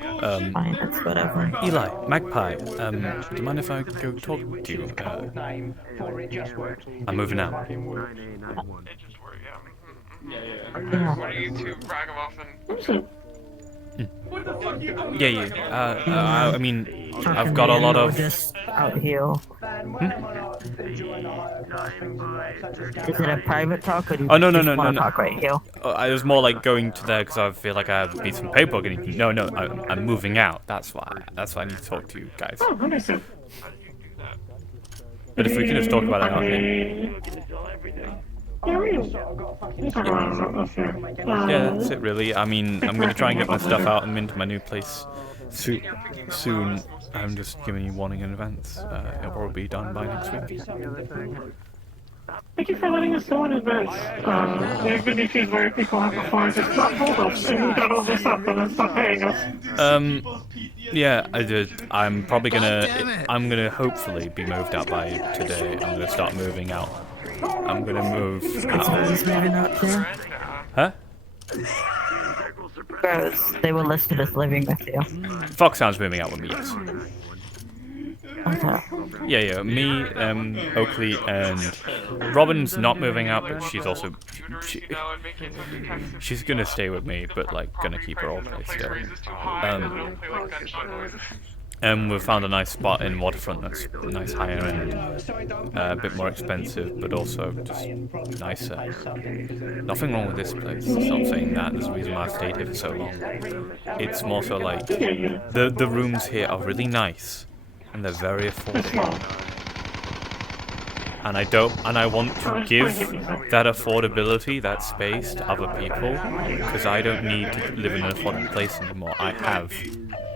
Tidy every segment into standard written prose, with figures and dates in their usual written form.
Fine, it's whatever. Eli, Magpie, do you mind if I go talk to you? I'm moving out. Yeah. What are you two ragamuffin? Yeah. I mean, I've got a lot of. Just out here. Is it a private talk or do you Oh no. just want to talk right here? I was more like going to there because I feel like I have beat some paperwork and anything. No, I'm moving out. That's why I need to talk to you guys. But if we can just talk about it out here. Yeah, that's it really. I mean, I'm gonna try and get my stuff out and into my new place soon. I'm just giving you warning in advance. It'll probably be done by next week. Thank you for letting us know in advance. There have been issues where people have before just not told us and we got all this up and then stopped paying us. Yeah, I did. I'm gonna hopefully be moved out by today. I'm gonna start moving out. I'm gonna move out. Moving out too? Huh? They were listed as living with you. Foxhound's moving out with me, yes. Okay. Yeah, me, Oakley, and Robin's not moving out, but she's also she's gonna stay with me, but like gonna keep her old place still. And we've found a nice spot in Waterfront that's nice higher end, a bit more expensive, but also just nicer. Nothing wrong with this place. It's not saying that. There's a reason why I've stayed here for so long. It's more so like the rooms here are really nice. And they're very affordable. And I want to give that affordability, that space to other people, because I don't need to live in an affordable place anymore. I have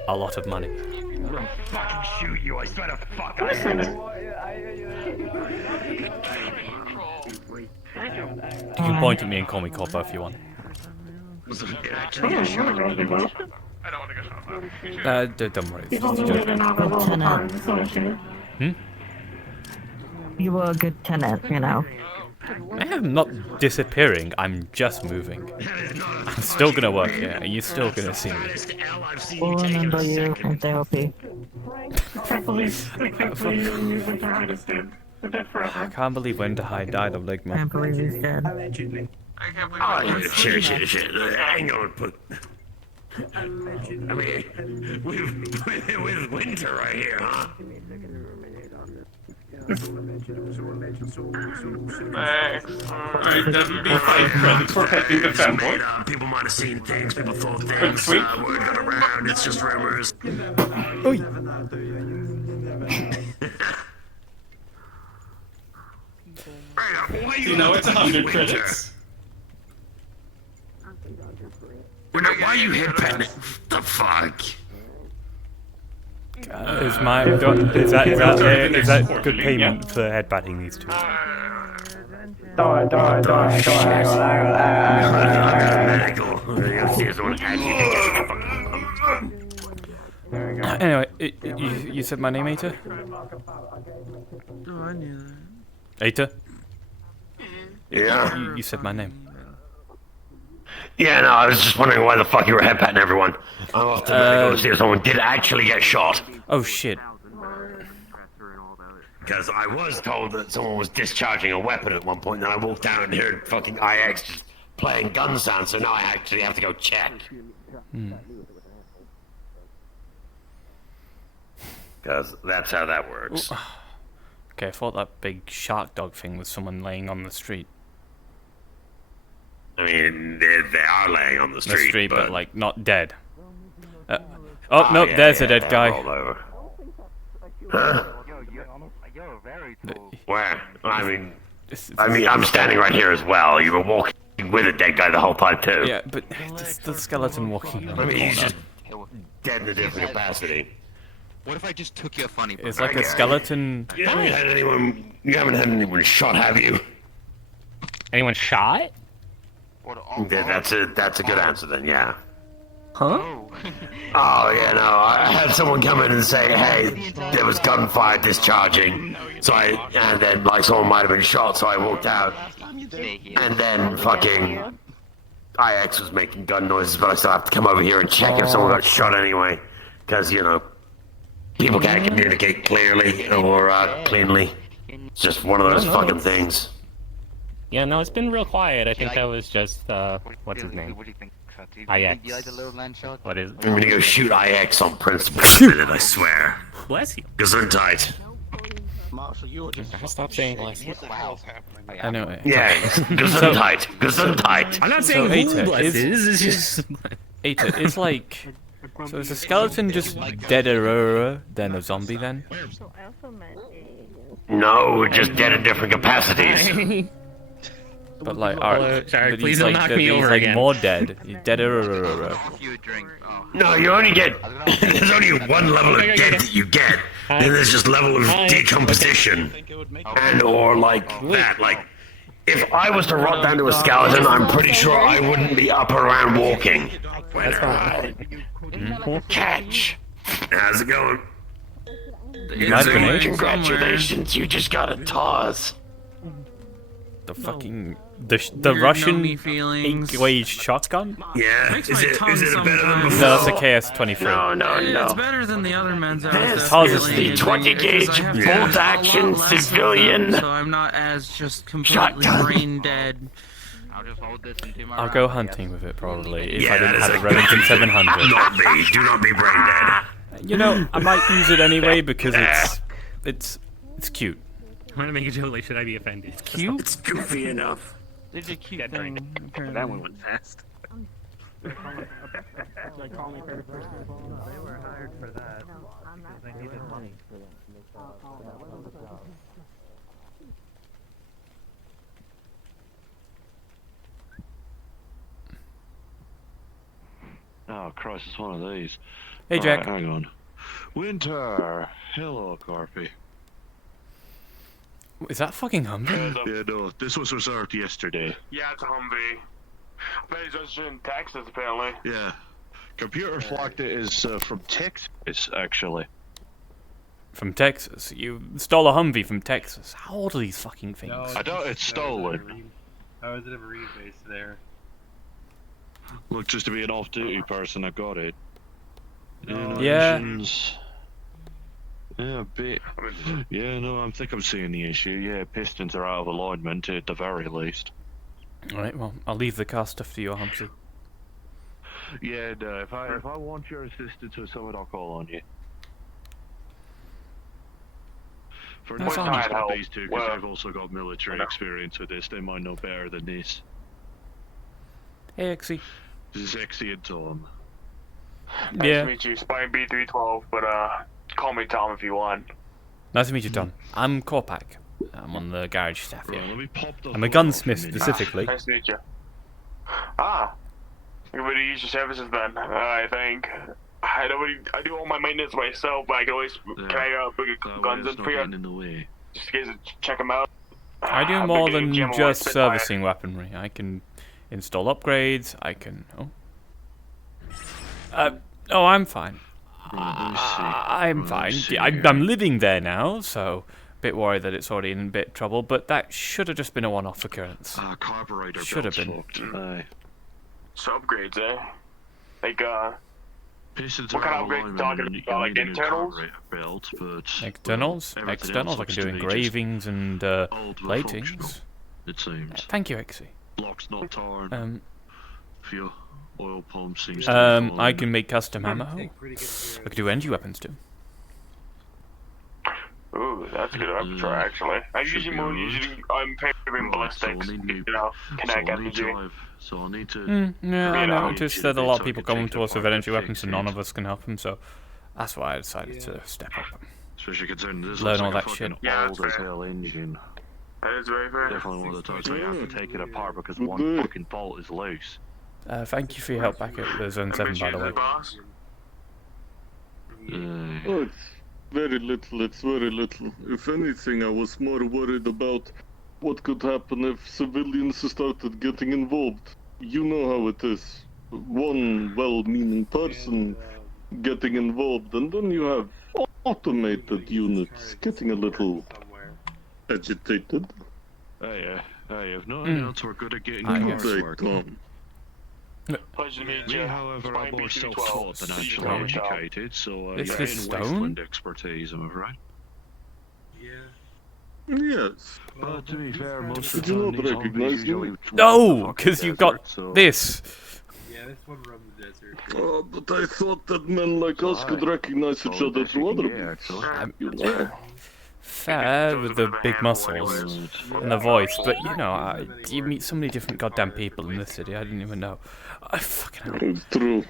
a lot of money. I'm gonna fucking shoot you, I swear to fuck. You can point at me and call me Copper if you want. I don't want to get shot. Don't worry. It's just a joke. You were a good tenant, you know. I'm not disappearing, I'm just moving. I'm still gonna work here, and you're still gonna see me. We'll remember you in therapy. I can't believe when High died of I Ligma. can't believe he's dead. I can't believe Oh, it. shit. Hang on, but... I mean, with winter right here, huh? Thanks. Alright, WB5 credits for helping the fanboy. People might have seen things, people thought things, Sweet. word got around, it's just rumors. Oi. You know it's 100 credits. Why are you hit petting? The fuck? Is that good payment for headbutting these two? Anyway, you said my name, Aita? Oh, I knew that. Aita? Yeah. You said my name. Yeah, no, I was just wondering why the fuck you were headpatting everyone. I'm off to go see if someone did actually get shot. Oh shit. Because I was told that someone was discharging a weapon at one point, and then I walked down and heard fucking IX just playing gun sounds, so now I actually have to go check. Because that's how that works. Okay, I thought that big shark dog thing was someone laying on the street. I mean, they are laying on the street, but like not dead. Oh Ah, no, yeah, there's a yeah, dead they're guy. rolled over. Huh? Where? I mean, I'm standing right here as well. You were walking with a dead guy the whole time too. Yeah, but it's the skeleton walking around I the mean, he's corner. just dead in a different capacity. What if I just took your funny bone? It's like a skeleton. You haven't had anyone shot, have you? Anyone shot? Yeah, that's a good answer then, yeah. Huh? Oh, yeah, no, I had someone come in and say, hey, there was gunfire discharging, and then, like, someone might have been shot, so I walked out, and then fucking, IX was making gun noises, but I still have to come over here and check if someone got shot anyway. Because, you know, people can't communicate clearly or cleanly. It's just one of those fucking things. Yeah, no, it's been real quiet. I think that was just, what's his name? What do you think, Fatty? IX. You like the little land shot? What is it? I'm gonna go shoot IX on principle in a minute, I swear. Bless you. Gesundheit. Stop saying bless you. Wow. Anyway. Yeah, Gesundheit. Gesundheit. I'm not So, saying who Eta, bless is, it's just... Eta, it's like... So is a skeleton just deader than a zombie then? No, just dead in different capacities. But like, sorry, but please he's don't like, knock me he's over like again. more dead. He's deader. If you drink, oh. No, you only get. There's only one level of dead that you get. Then there's just level of decomposition. And or like that. Like, if I was to rot down to a skeleton, I'm pretty sure I wouldn't be up around walking. Catch. How's it going? Congratulations, you just got a TAWS. The fucking the Russian ink-waged shotgun? Yeah, is it better than before? No, that's a KS-23. No. It's better than the other men's This Taz is the 20 gauge I bolt action civilian. So I'm not as just completely Shotgun. brain dead. I'll just hold this into my I'll go hunting with it probably if Yeah, I didn't that have is a Remington 700. Not be. Do not be brain dead. You know, I might use it anyway because it's cute. I'm gonna make a joke like, should I be offended? Cute? It's goofy enough. Did you keep That them? That one went fast. They were hired for that. They needed money. Oh, Christ, it's one of these. Hey, Jack. Alright, hang on. Winter! Hello, Carpy. Is that fucking Humvee? Yeah, no, this was reserved yesterday. Yeah, it's a Humvee. But it's just in Texas, apparently. Yeah. Computer flagged it as from Texas, actually. From Texas? You stole a Humvee from Texas? How old are these fucking things? I doubt it's stolen. How is it ever rebased there? Look, just to be an off-duty person, I got it. Yeah. Innovations. Yeah, a bit. Yeah, no, I think I'm seeing the issue. Yeah, pistons are out of alignment at the very least. Alright, well, I'll leave the car stuff to your Humpty. Yeah, no, if I want your assistance with something, I'll call on you. For That's now, fine. I'll help these two, because they've also got military experience with this. They might know better than this. Hey, Exy. This is Exy and Tom. Nice Yeah. to meet you, Spine B312, but call me Tom if you want. Nice to meet you, Tom. I'm Korpak. I'm on the garage staff here. Right, let me pop the I'm a hood gunsmith off a minute. specifically. Nice to meet you. You better use your services then, I think. I do all my maintenance myself, but I can always Yeah. can I bring That guns way in it's for not you? getting in the way. Just in case to check them out. I do I've more been than getting Gemma just Spitfire. servicing weaponry. I can install upgrades. I can. Oh, I'm fine. I'm fine. I'm living there now, so a bit worried that it's already in a bit of trouble. But that should have just been a one-off occurrence. Carburetor Should have belt's been. fucked. Aye. So upgrades, eh? Like Pistons What are kind out of upgrades alignment talking and you about, like need a new internals? carburetor belt, but Externals, well, everything externals. else I can looks do to be just engravings and old but platings. functional, it seems. Thank you, Exy. Block's not torn. Few oil pumps seems to be I fine. can make custom ammo. I can do energy weapons too. Ooh, that's a good repertoire actually. I'm favoring ballistics, so we'll need you know, kinetic so I'll need energy. drive. So I'll need to. Yeah, I You know, noticed that a lot of people come to us with energy weapons and none of us can help them, so that's why I decided to step up. Especially considering this Learn looks all like that a shit. fucking Yeah, old that's as fair. hell engine. That is very fair. Definitely one of the times where you have to take it apart because one fucking bolt is loose. Thank you for your help back at the Zone 7, by the way. Boss. Oh, it's very little, it's very little. If anything, I was more worried about what could happen if civilians started getting involved. You know how it is. One well-meaning person getting involved, and then you have automated units getting a little agitated. Hey, if nothing else, we're good at getting I cars guess. working. Pleasure to meet Me, you. however, I'm more Spine self-taught than actually educated, so This you're is in stone? wasteland expertise, am I right? Yes. Well, to be fair, most Did of you the not time these recognize zombies usually me? No, because you got so... this. Yeah, this one roam the desert. Oh, but I thought that men like us could recognize each other through other beats. You know. Fair with the big muscles and the voice, but you know, you meet so many different goddamn people in this city. I didn't even know. I fucking hell. It's true.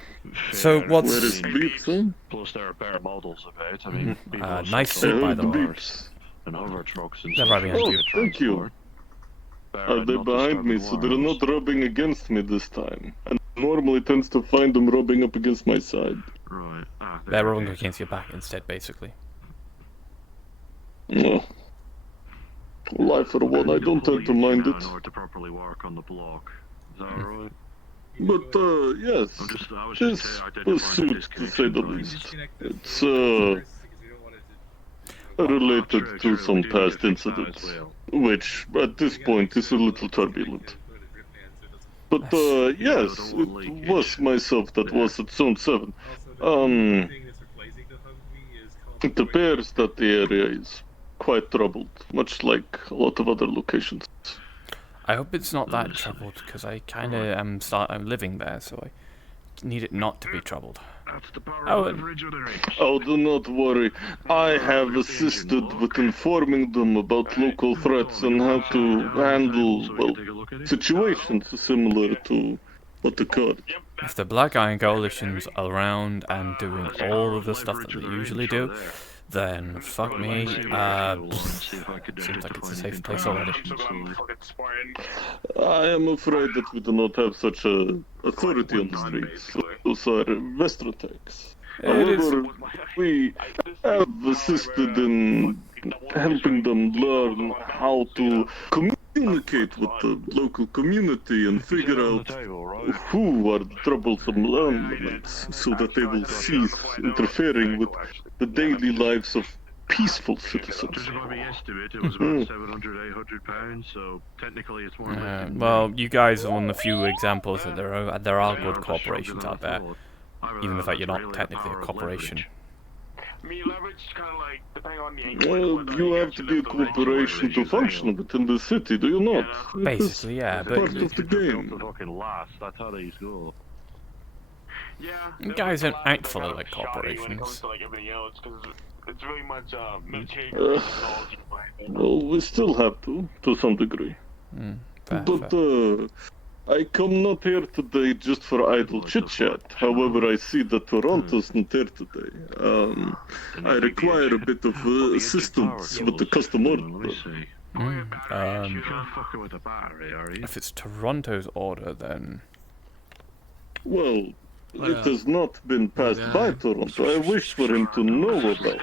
So what's Where is Beeps, huh? Plus, there are better models about. I mean, people have nice some suit, by the way. Beeps. and hover trucks and They're stuff. right behind Oh, you. thank you. Are they behind me, so they're not rubbing against me this time? And normally tends to find them rubbing up against my side. Right. They're rubbing against your back instead, basically. No. Life for one, I don't tend to mind it. In order to properly work on the block. Is that alright? But, yes, this was suit, to say the least. It's, related to some past incidents, which, at this point, is a little turbulent. But, yes, it was myself that was at Zone 7. It appears that the area is quite troubled, much like a lot of other locations. I hope it's not that troubled, because I kind of I'm living there, so I need it not to be troubled. Oh, do not worry. I have assisted with informing them about local threats and how to handle, well, situations similar to what occurred. If the Black Iron Coalition's around and doing all of the stuff that they usually do, then fuck me, seems like it's a safe place already. I am afraid that we do not have such a authority on the streets. Those are Western attacks. However, we have assisted in helping them learn how to communicate with the local community and figure out who are the troublesome elements so that they will cease interfering with the daily lives of peaceful citizens. It was about 700, 800 pounds, so technically it's more like well, you guys are one of the few examples that there are good corporations out there, even the fact you're not technically a corporation. Well, you have to be a corporation to function within the city, do you not? Basically, yeah, but part of the game. That's how these go. You guys don't act fully like corporations. It's very much Well, we still have to some degree. But I come not here today just for idle chit-chat. However, I see that Toronto's not here today. I require a bit of assistance with the custom order. If it's Toronto's order, then... Well, it has not been passed by Toronto. I wish for him to know about it.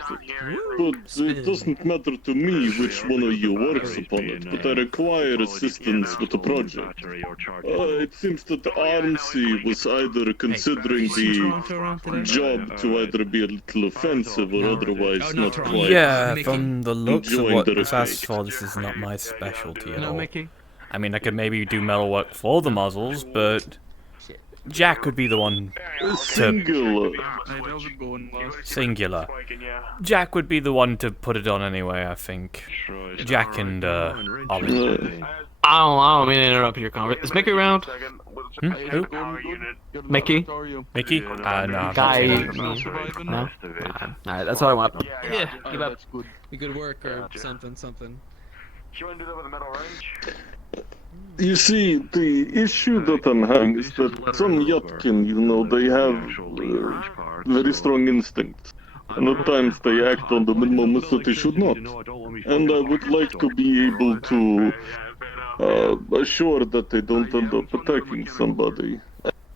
But it doesn't matter to me which one of you works upon it, but I require assistance with the project. It seems that the RMC was either considering the job to either be a little offensive or otherwise not quite. Yeah, from the looks of what enjoying was the asked for, this is not my specialty at all. I mean, I could maybe do metal work for the muzzles, but... Jack would be the one Singular. Singular. Jack would be the one to put it on anyway, I think. Jack and, Ollie. I don't mean to interrupt your conversation. Is Mickey around? Who? Mickey? Mickey? No. Guy. No? Alright, that's all I want. Yeah, give up. Good work or something. You want to do that with a metal wrench? You see, the issue that I'm having is that some Yatkin, you know, they have very strong instincts. And at times they act on them in moments that they should not. And I would like to be able to assure that they don't end up attacking somebody.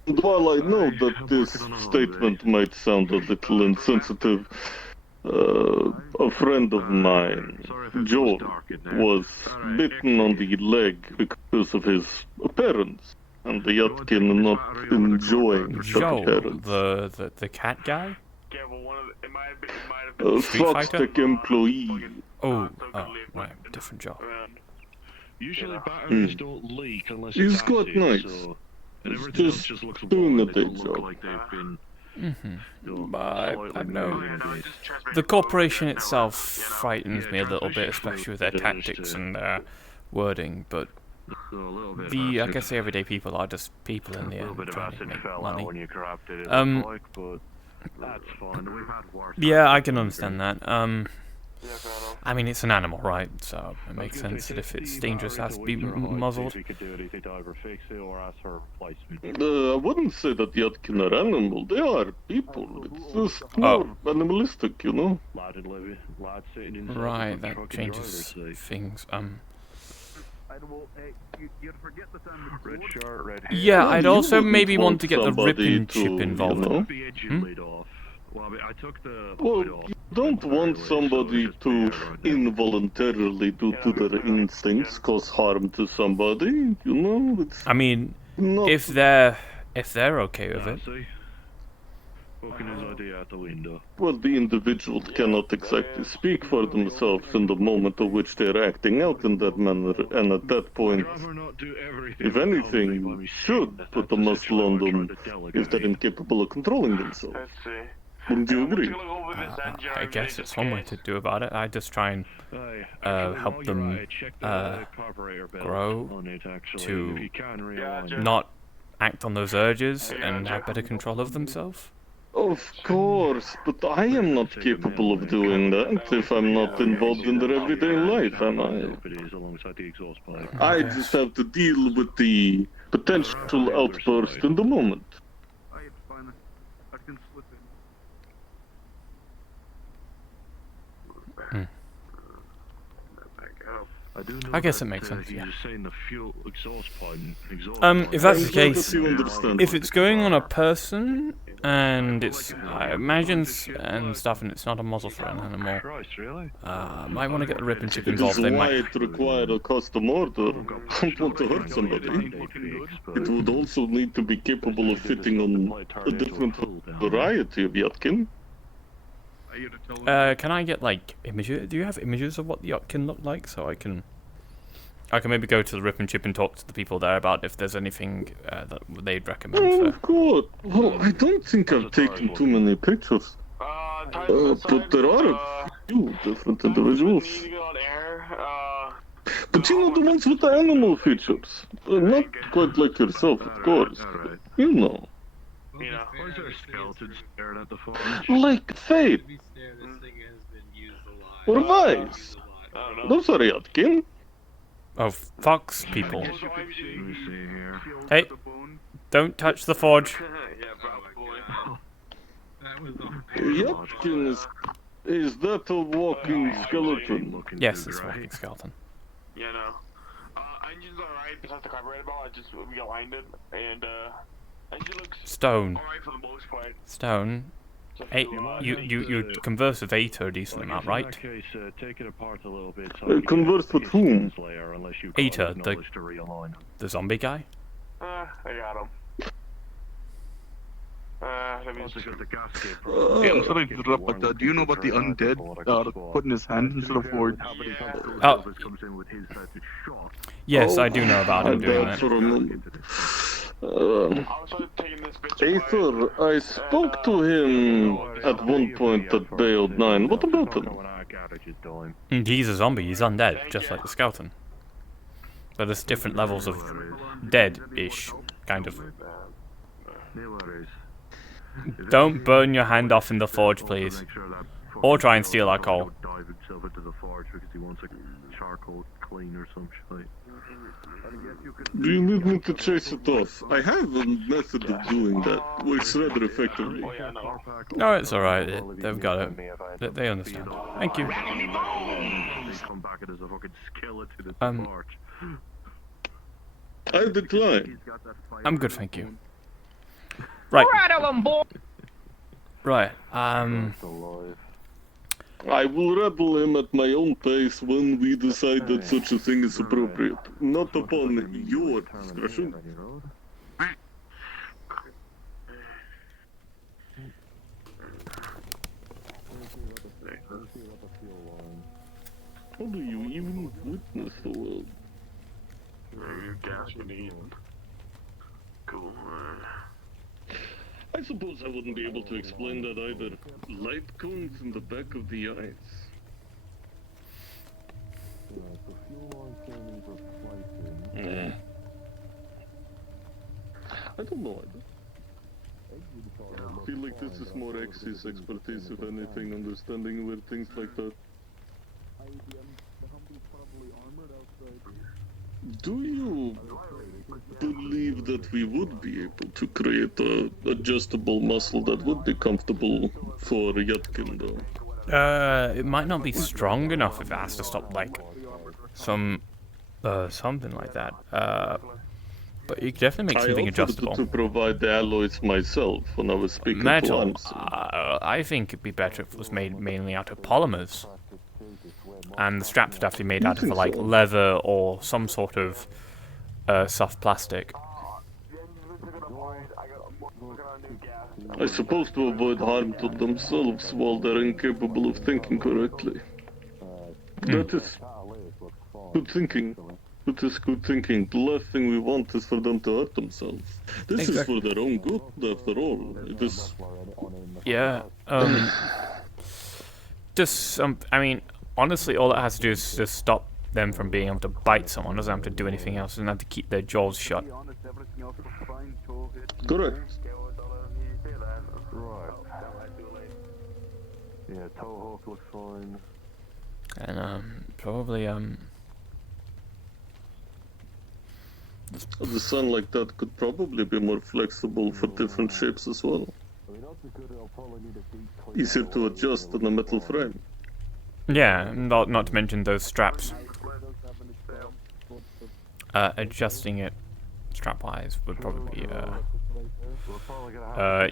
And while I know that this statement might sound a little insensitive, a friend of mine, Joel, was bitten on the leg because of his appearance, and the Yatkin not enjoying that Joel, appearance. the cat guy? Yeah, well, it might have been Foxtech employee. Oh, right, different job. Usually batteries don't leak unless He's it's quite acid, nice. so And It's everything else just just looks doing boring. a They day don't look job. like they've been I know. The corporation itself frightens me a little bit, especially with their tactics and their wording, but I guess the everyday people are just people in the end trying to make money. when you corrupted it, but that's fine. We've had worse. Yeah, I can understand that. I mean, it's an animal, right? So it makes sense that if it's dangerous, it has to be muzzled. If he could do anything to either fix it or ask for a replacement. I wouldn't say that Yatkin are animal. They are people. It's just more animalistic, you know? Lad sitting inside Right, the that truck and changes driver's seat. things. Red shirt, red hair. Yeah, I'd you also wouldn't maybe want to get the somebody ripping to, chip involved. You know? The edge you laid off. Well, I mean, I took the Well, hood off. you don't want somebody to involuntarily, due to their instincts, cause harm to somebody. You know, it's I mean, not. if they're okay with it. See? Poking his idea out the window. Well, the individual cannot exactly speak for themselves in the moment of which they're acting out in that manner, and at that point, I'd rather not do everything if anything, should put a muzzle on them if they're incapable of controlling themselves. Let's see. Wouldn't you agree? I guess it's one way to do about it. I just try and help them grow to not act on those urges and have better control of themselves. Of course, but I am not capable of doing that if I'm not involved in their everyday life, am I? I just have to deal with the potential outburst in the moment. I guess it makes sense, yeah. If I'm that's the glad that case, you understand. if it's going on a person and it's imagine and stuff and it's not a muzzle for an animal, might want to get the rip and chip It is involved. They why might. it required a custom order. I don't want to hurt somebody. It would also need to be capable of fitting on a different variety of Yatkin. Can I get like images? Do you have images of what the Yatkin look like, so I can maybe go to the rip and chip and talk to the people there about if there's anything that they'd recommend Oh, for. of course. Well, I don't think I've taken too many pictures. But there are a few different individuals. But you know the ones with the animal features. Not quite like yourself, of course. But you know. You know, Why is there skeletons staring at the phone? Like Fate. Or Vice. Those are Yatkin. Oh, Fox people. Let me see here. Hey, don't touch the forge. Yatkin is that a walking skeleton? Yes, it's a walking skeleton. you know. Engine's alright, besides the carburetor ball, we aligned it, and engine looks Stone. alright for the most part. Stone. Hey, you converse with Aether a decent amount, right? In that case, take it apart a little bit. So Converse with whom? Aether, the zombie guy? I got him. Let me just... Hey, I'm sorry to interrupt, but do you know about the undead putting his hand into the forge? Oh. Yes, I do know about him doing that. Aether, I spoke to him at one point at Bailed 9. What about him? And he's a zombie, he's undead, just like the skeleton. But there's different levels of dead-ish, kind of. Don't burn your hand off in the forge, please. Or try and steal our coal. Do you need me to chase it off? I have a method of doing that. Works rather effectively. No, it's alright. They've got it. They understand. Thank you. I decline. I'm good, thank you. Right. Right. I will rebel him at my own pace when we decide that such a thing is appropriate. Not upon your discretion. How do you even witness the world? Gas you need. cool. I suppose I wouldn't be able to explain that either. Light cones in the back of the eyes. I don't know. I feel like this is more X's expertise, if anything, understanding weird things like that. Do you believe that we would be able to create a adjustable muscle that would be comfortable for Yatkin, though? It might not be strong enough if it has to stop, like, something like that. But you could definitely make something adjustable. To provide the alloys myself when I was speaking Metal, to Armstrong. I think it'd be better if it was made mainly out of polymers. And the straps would have to be made out of, like, leather or some sort of soft plastic. I suppose to avoid harm to themselves while they're incapable of thinking correctly. That is good thinking. That is good thinking. The last thing we want is for them to hurt themselves. This is for their own good, after all. It is... Yeah, I mean, honestly, all it has to do is just stop them from being able to bite someone. It doesn't have to do anything else. It doesn't have to keep their jaws shut. Correct. Right. Yeah, Tohawk looks fine. And, probably, The sun like that could probably be more flexible for different shapes as well. Easier to adjust than a metal frame. yeah, not to mention those straps. Adjusting it strap-wise would probably be,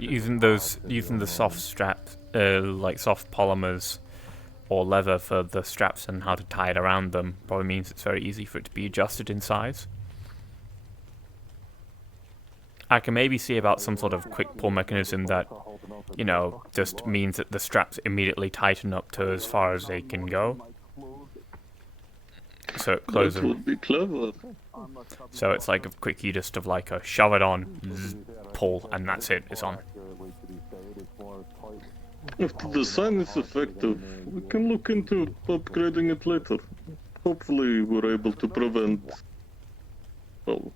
using the soft straps, like soft polymers or leather for the straps and how to tie it around them probably means it's very easy for it to be adjusted in size. I can maybe see about some sort of quick pull mechanism that, you know, just means that the straps immediately tighten up to as far as they can go. So it closes. That would be clever. So it's like a quick, you just like a shove it on, zzz, pull, and that's it. It's on. If the design is effective, we can look into upgrading it later. Hopefully we're able to prevent... Well,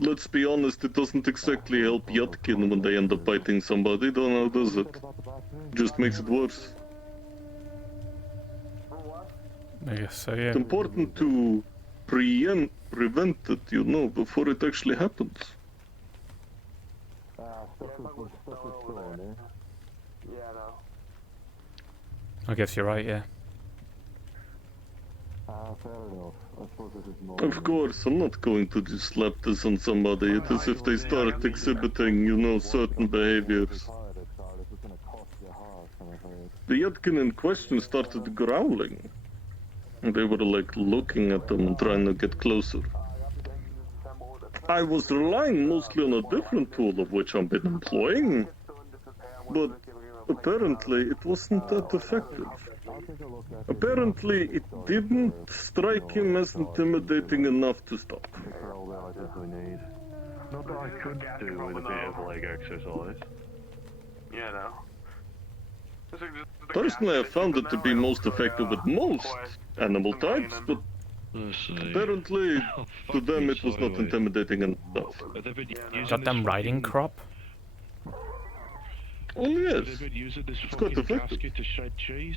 let's be honest, it doesn't exactly help Yatkin when they end up biting somebody, don't know, does it? Just makes it worse. I guess so, yeah. It's important to prevent it, you know, before it actually happens. I guess you're right, yeah. Of course, I'm not going to just slap this on somebody. It is if they start exhibiting, you know, certain behaviors. The Yatkin in question started growling. They were like looking at them and trying to get closer. I was relying mostly on a different tool of which I've been employing, but apparently it wasn't that effective. Apparently it didn't strike him as intimidating enough to stop. Not that I could do with a bit of leg exercise. Yeah, no. Personally, I found it to be most effective with most animal types, but apparently to them it was not intimidating enough. Goddamn riding crop? Oh yes, They've been using this it's quite fucking effective. casket to shred cheese.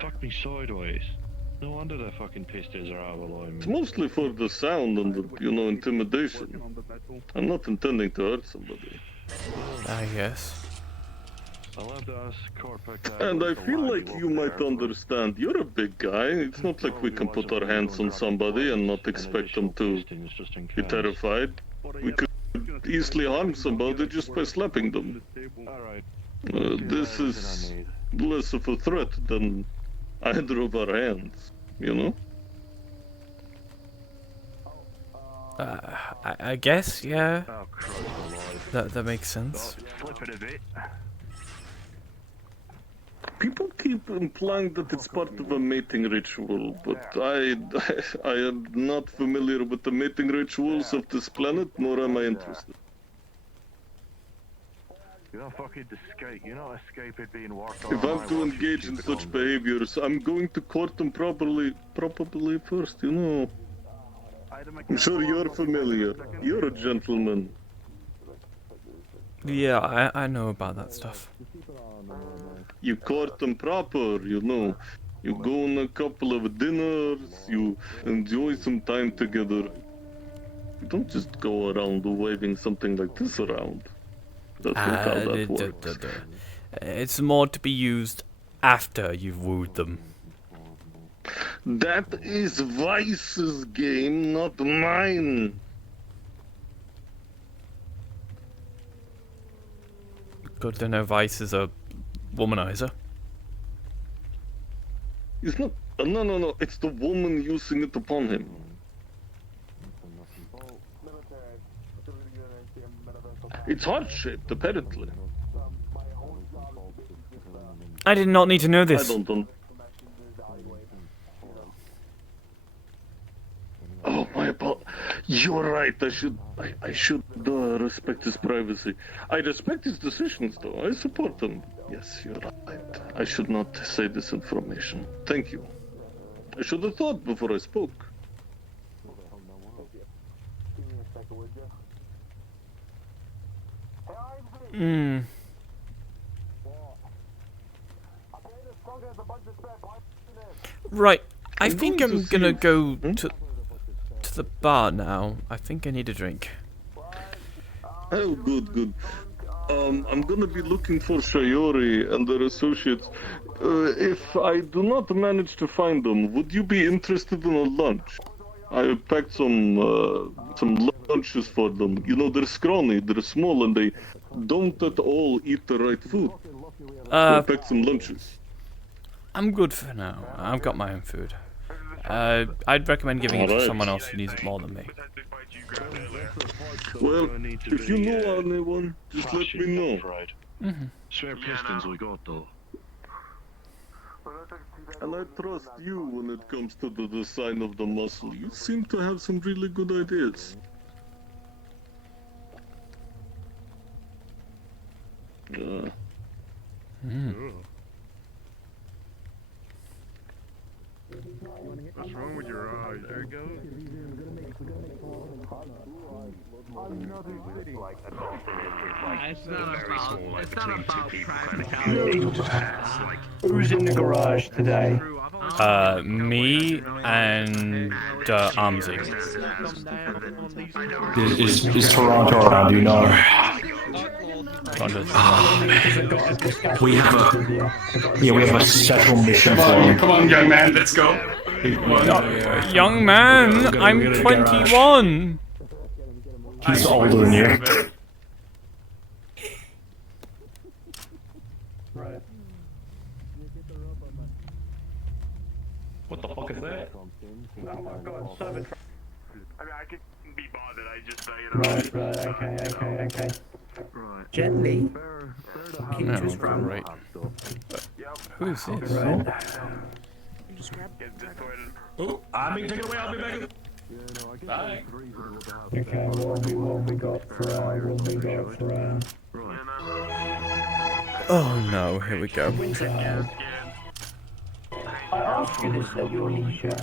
Fuck me sideways. No wonder their fucking pistons are out of alignment. It's mostly for the sound and the, you know, intimidation. I'm not intending to hurt somebody. I guess. I'll have to ask Corpac. And I feel like you might understand. You're a big guy. It's not like we can put our hands on somebody and not expect them to be terrified. We could easily harm somebody just by slapping them. This is less of a threat than either of our hands, you know? I guess, yeah. That makes sense. Flip it a bit. People keep implying that it's part of a mating ritual, but I am not familiar with the mating rituals of this planet, nor am I interested. You're not fucking escape. You're not escaping being worked on. If I'm to engage in such behaviors, I'm going to court them probably first, you know. I'm sure you're familiar. You're a gentleman. Yeah, I know about that stuff. You court them proper, you know. You go on a couple of dinners, you enjoy some time together. You don't just go around waving something like this around. That's not how that works. It's more to be used after you've wooed them. That is Vice's game, not mine. Good to know Vice is a womanizer. It's not. No. It's the woman using it upon him. It's heart-shaped, apparently. I did not need to know this. I don't know. Oh, my apologies. You're right. I should respect his privacy. I respect his decisions, though. I support them. Yes, you're right. I should not say this information. Thank you. I should have thought before I spoke. Right. I think I'm gonna go to the bar now. I think I need a drink. Oh, good. I'm gonna be looking for Shayori and their associates. If I do not manage to find them, would you be interested in a lunch? I packed some lunches for them. You know, they're scrawny, they're small, and they don't at all eat the right food. I packed some lunches. I'm good for now. I've got my own food. I'd recommend giving it to someone else who needs it more than me. Well, if you know anyone, just let me know. Spare pistons we got though. And I trust you when it comes to the design of the muscle. You seem to have some really good ideas. What's wrong with your eye? There it goes. It's not about practicality. Who's in the garage today? Me and Armsy. Is Toronto around? Do you know? We have a special mission for him. Come on, young man, let's go. Young man, I'm 21. He's older than you. What the fuck is that? I mean, I can be bothered. I just, Okay. Gently. Right. Who is this? Oh, I'm being taken away. I'll be back. Bye. Okay, what we got for Oh no, here we go. I asked you this at your leisure,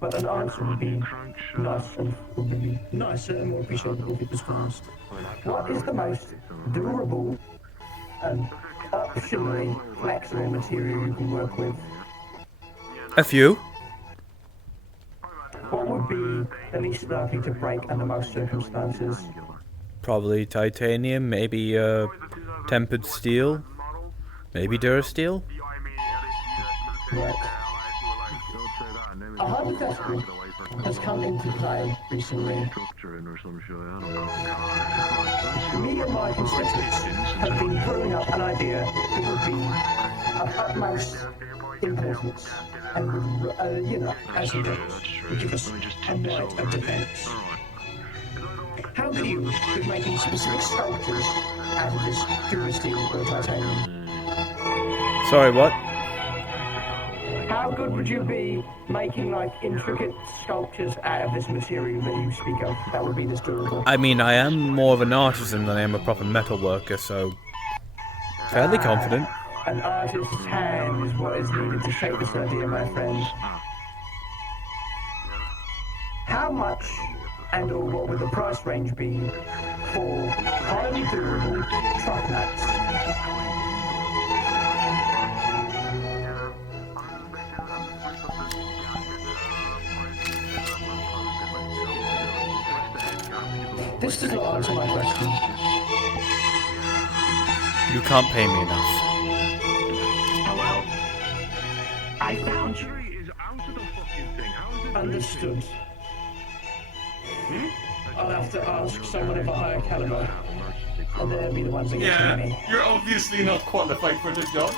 but an answer would be nicer and more appreciated if it was fast. What is the most durable and optionally flexible material you can work with? A few. What would be the least likely to break under most circumstances? Probably titanium, maybe tempered steel, maybe Durasteel. Right. A hypothetical has come into play recently. Me and my constituents have been brewing up an idea that would be of utmost importance and would, as it is, would give us a right of defense. How many could making specific sculptures out of this Durasteel or titanium? So Sorry, what? How good would you be making like intricate sculptures out of this material that you speak of that would be this durable? I mean, I am more of an artisan than I am a proper metal worker, so fairly confident. An artist's hand is what is needed to shape this idea, my friend. How much and or what would the price range be for highly durable truck nuts? This does not answer my question. You can't pay me enough. I found you. Understood. I'll have to ask someone of a higher caliber, and they'll be the ones that get to me. You're obviously not qualified for the job.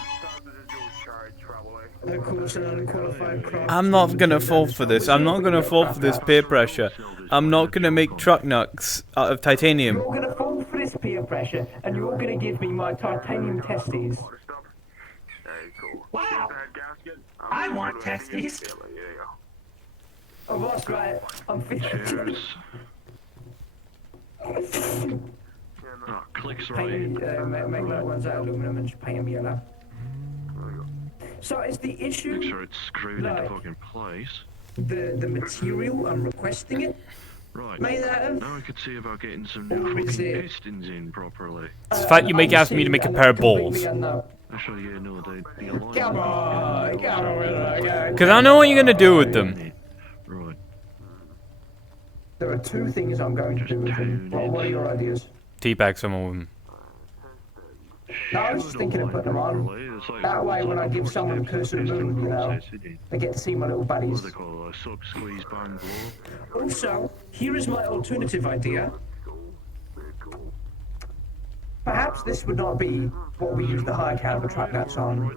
Of course, an unqualified craft. I'm not gonna fall for this. I'm not gonna fall for this peer pressure. I'm not gonna make truck nuts out of titanium. You're gonna fall for this peer pressure, and you're gonna give me my titanium testes. Wow! I want testes. Oh, that's right. I'm feeling. Oh, clicks Paint, right. make that ones out of aluminum and just paint them yellow. So is the issue Make sure it's screwed like into fucking place. the material I'm requesting it? Right. Made out of? Now I could see about getting some Or new is fucking it- pistons in properly. It's the fact you make ask me to make a pair of balls. Actually, yeah, no, the alignment. Come on, come on. Because I know what you're gonna do with them. Right. There are two things I'm going to do with them. What are your ideas? Teabag some of them. No, I was just thinking of putting them on. That way, when I give someone a curse of the moon, you know, they get to see my little buddies. What do they call it? A sub squeeze bang blow? Also, here is my alternative idea. Perhaps this would not be what we use the high caliber truck nuts on.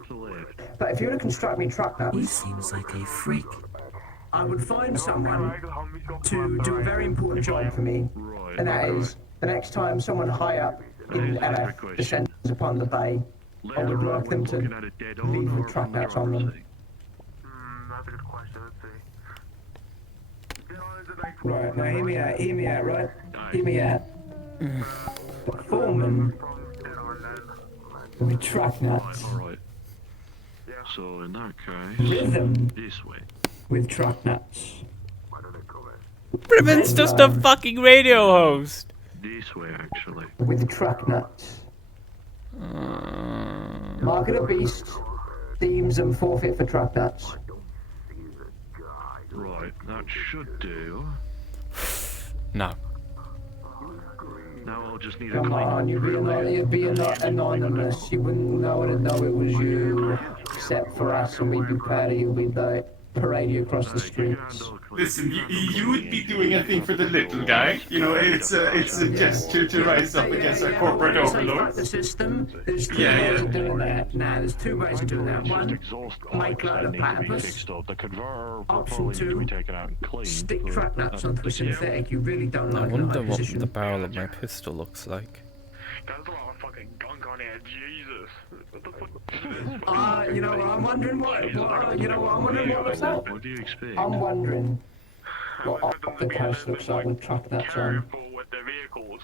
But if you were to construct me truck nuts, he seems like a freak. I would find someone to do a very important job for me, and that is the next time someone high up in LF descends upon the bay, I would like them to leave the truck nuts on them. That's a good question. Let's see. Right, now hear me out, right? Hear me out. Foreman with truck nuts. Alright. So in that case, Rhythm this way. with truck nuts. Ribbon's just a fucking radio host. This way, actually. With truck nuts. Market a beast, themes and forfeit for truck nuts. Right, that should do. No. Now I'll just need a Come on, you'd be anonymous. You wouldn't know to know it was you, except for us, and we'd be proud of you. We'd like parade you across the streets. Listen, you would be doing a thing for the little guy. You know, it's a gesture to rise up against our corporate overlords. The system, there's two ways of doing that. Now, there's two ways of doing that. One, make like a platypus. The converter Option two, taken out and cleaned. stick track nuts onto a synthetic you really don't I like in a wonder high what position. the barrel of my pistol looks like. That's a lot of fucking gunk on it. Jesus. What the fuck? You know, I'm wondering what looks like. What do you expect? I'm wondering what the coast looks like with truck nuts on. With the vehicles.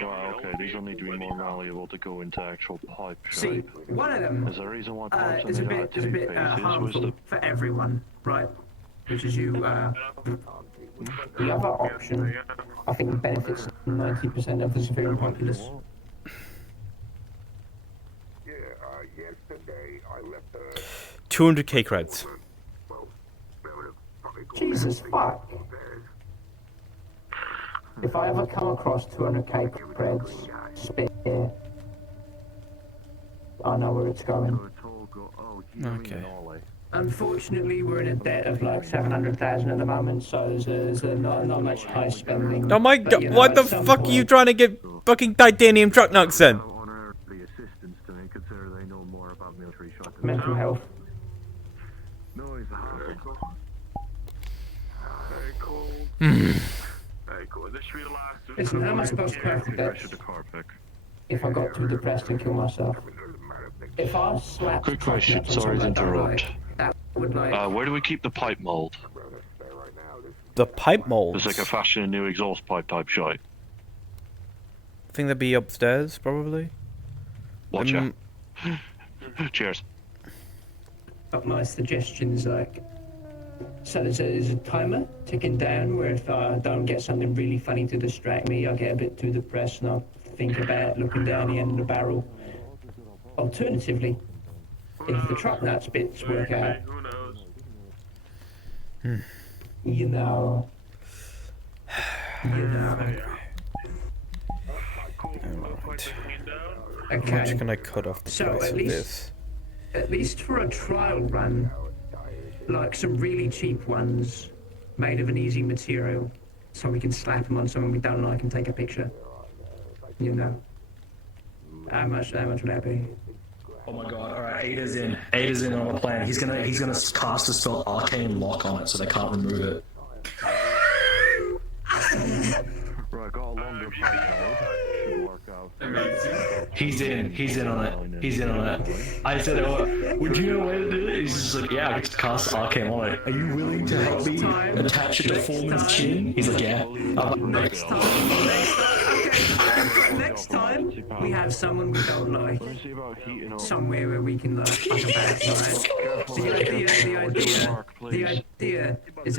Well, okay, these will need to be more malleable to go into actual pipe See, shape. one of them Is there a reason why pipes is a only bit, have two pieces? harmful for everyone, right? Which is you, the other option, I think benefits 90% of the civilian populace. Yesterday I left the 200k creds. Jesus fuck. If I ever come across 200k creds spare, I know where it's going. Okay. Unfortunately, we're in a debt of like 700,000 at the moment, so there's not much high spending. Oh my But, god, you know, what the at some fuck are you trying to get fucking titanium truck nuts then? Mental health. Very cool. Very cool. This should be the last. Listen, how am I supposed to craft the decks if I got too depressed and kill myself? if I slap Quick question, sorry to interrupt. Where do we keep the pipe mold? The pipe mold. It's like a fashion a new exhaust pipe type shot. I think they'd be upstairs, probably. Watch out. Cheers. Got my suggestions like. So there's a timer ticking down where if I don't get something really funny to distract me, I'll get a bit too depressed and I'll think about looking down the end of the barrel. Alternatively, if the truck nuts bits work out, you know. Alright. Okay. How much can I cut off the price of this? At least for a trial run, like some really cheap ones made of an easy material, so we can slap them on someone we don't like and take a picture. You know. How much would that be? Oh my god, alright, Ada's in. Ada's in on the plan. He's gonna cast a spell Arcane Lock on it so they can't remove it. Right, got a longer pipe mold. Should work out. He's in on it. He's in on it. I said, oh, would you know where to do it? He's just like, yeah, I just cast Arcane on it. Are you willing to help me attach it to Foreman's chin? He's like, yeah. Next time we have someone we don't like, somewhere where we can like fuck about, right? The idea is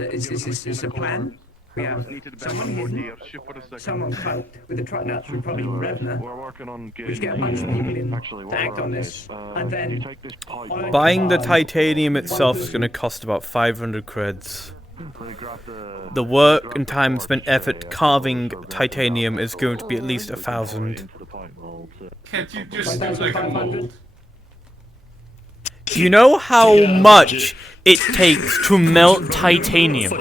a plan. We have someone hidden, someone cloaked with the truck nuts from probably Revner. We just get a bunch of people in to act on this, and then Buying the titanium itself is going to cost about 500 creds. The work and time spent effort carving titanium is going to be at least 1,000. Can't you just do like a mold? Do you know how much it takes to melt titanium?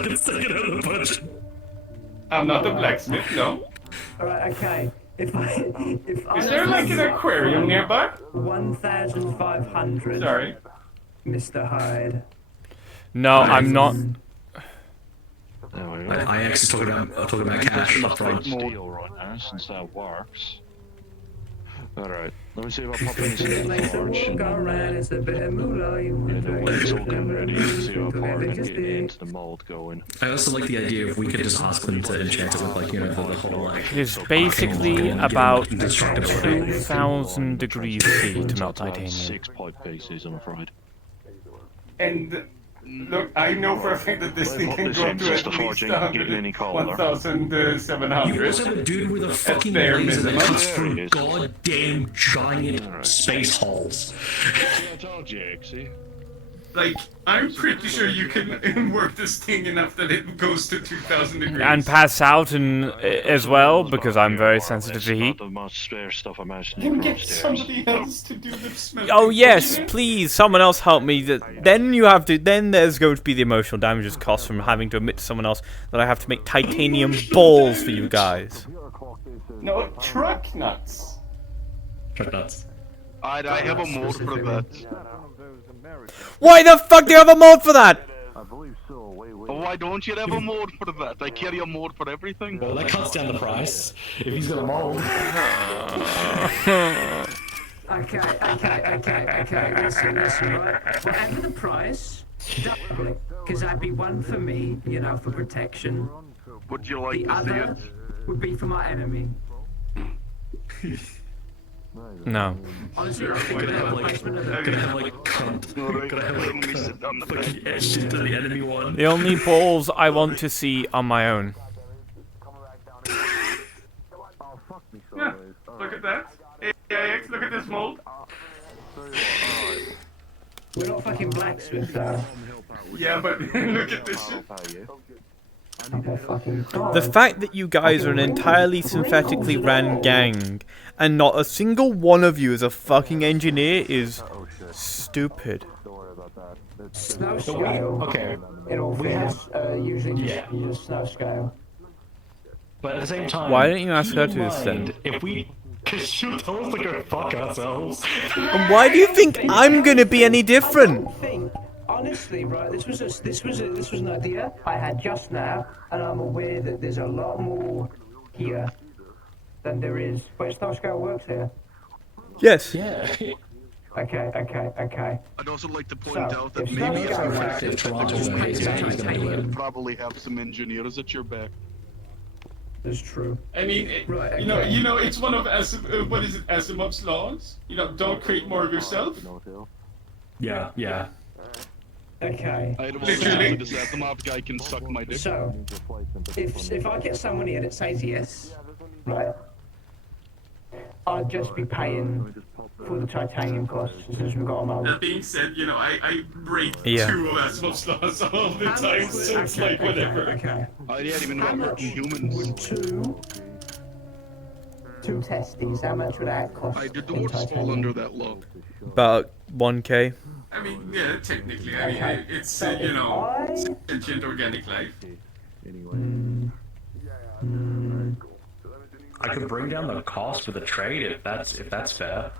I'm not a blacksmith, no. Alright, okay. If I Is there like an aquarium nearby? 1,500. Sorry. Mr. Hyde. No, I'm not. I actually talking about cash up front. Steel right now, since that works. Alright, let me see if I pop in this in the torch and the wind's all getting ready. See if I pop into the mold going. I also like the idea if we could just ask them to enchant it with, like, you know, the whole, like... It's basically about 2,000 degrees C to melt titanium. 6 pipe pieces, I'm afraid. And look, I know for a fact that this thing can go up to at least 1,700. You also have a dude with a fucking laser that cuts through goddamn giant space holes. I told you, see? Like, I'm pretty sure you can work this thing enough that it goes to 2,000 degrees. And pass out as well, because I'm very sensitive to heat. Then get somebody else to do the smelting. Oh yes, please, someone else help me. Then you have to. Then there's going to be the emotional damages cost from having to admit to someone else that I have to make titanium balls for you guys. No, truck nuts. Truck nuts. I have a mold for that. Why the fuck do you have a mod for that? Oh, why don't you have a mold for that? I carry a mold for everything. Well, that cuts down the price. If he's got a mold. Okay, listen, right? Whatever the price, double it. Because that'd be one for me, you know, for protection. Would you like the to see other it? would be for my enemy. No. Honestly, I think I have a placement of the... Gonna have like cunt. Gonna have like cunt. Fucking etched into the enemy one. The only balls I want to see are my own. Yeah, look at that. AIX, look at this mold. We're not fucking blacksmiths, though. Yeah, but look at this shit. The fact that you guys are an entirely synthetically ran gang and not a single one of you is a fucking engineer is stupid. Snow scale. Okay. In all fairness, usually just use snow scale. But at the same time, Why didn't you ask her to this then? If we, cause she'll tell us to go fuck ourselves. And why do you think I'm gonna be any different? Honestly, right, this was an idea I had just now, and I'm aware that there's a lot more here than there is. But snow scale works here. Yes. Yeah. Okay. I'd also like to point So, out that if maybe stuff it's goes effective, if Toronto but just wins, maybe yeah, he's gonna do it. you probably have some engineers at your back. That's true. I mean, Right, you okay. know, it's one of what is it, Asimov's laws? You know, don't create more of yourself. Yeah, yeah. Okay. I don't Literally. want to say the mob guy can suck my dick. So, if I get someone here that says yes, right, I'd just be paying for the titanium costs since we've got them all. That being said, you know, I break Yeah. 2 of Asimov's laws all the time, so it's like whatever. Okay. I didn't even How know much humans. would two testes, how much would that cost? The in doors fall titanium? under that law. About 1k. I mean, yeah, technically, I mean, Okay. it's, So you if know, sentient organic life. I could bring down the cost with a trade if that's fair.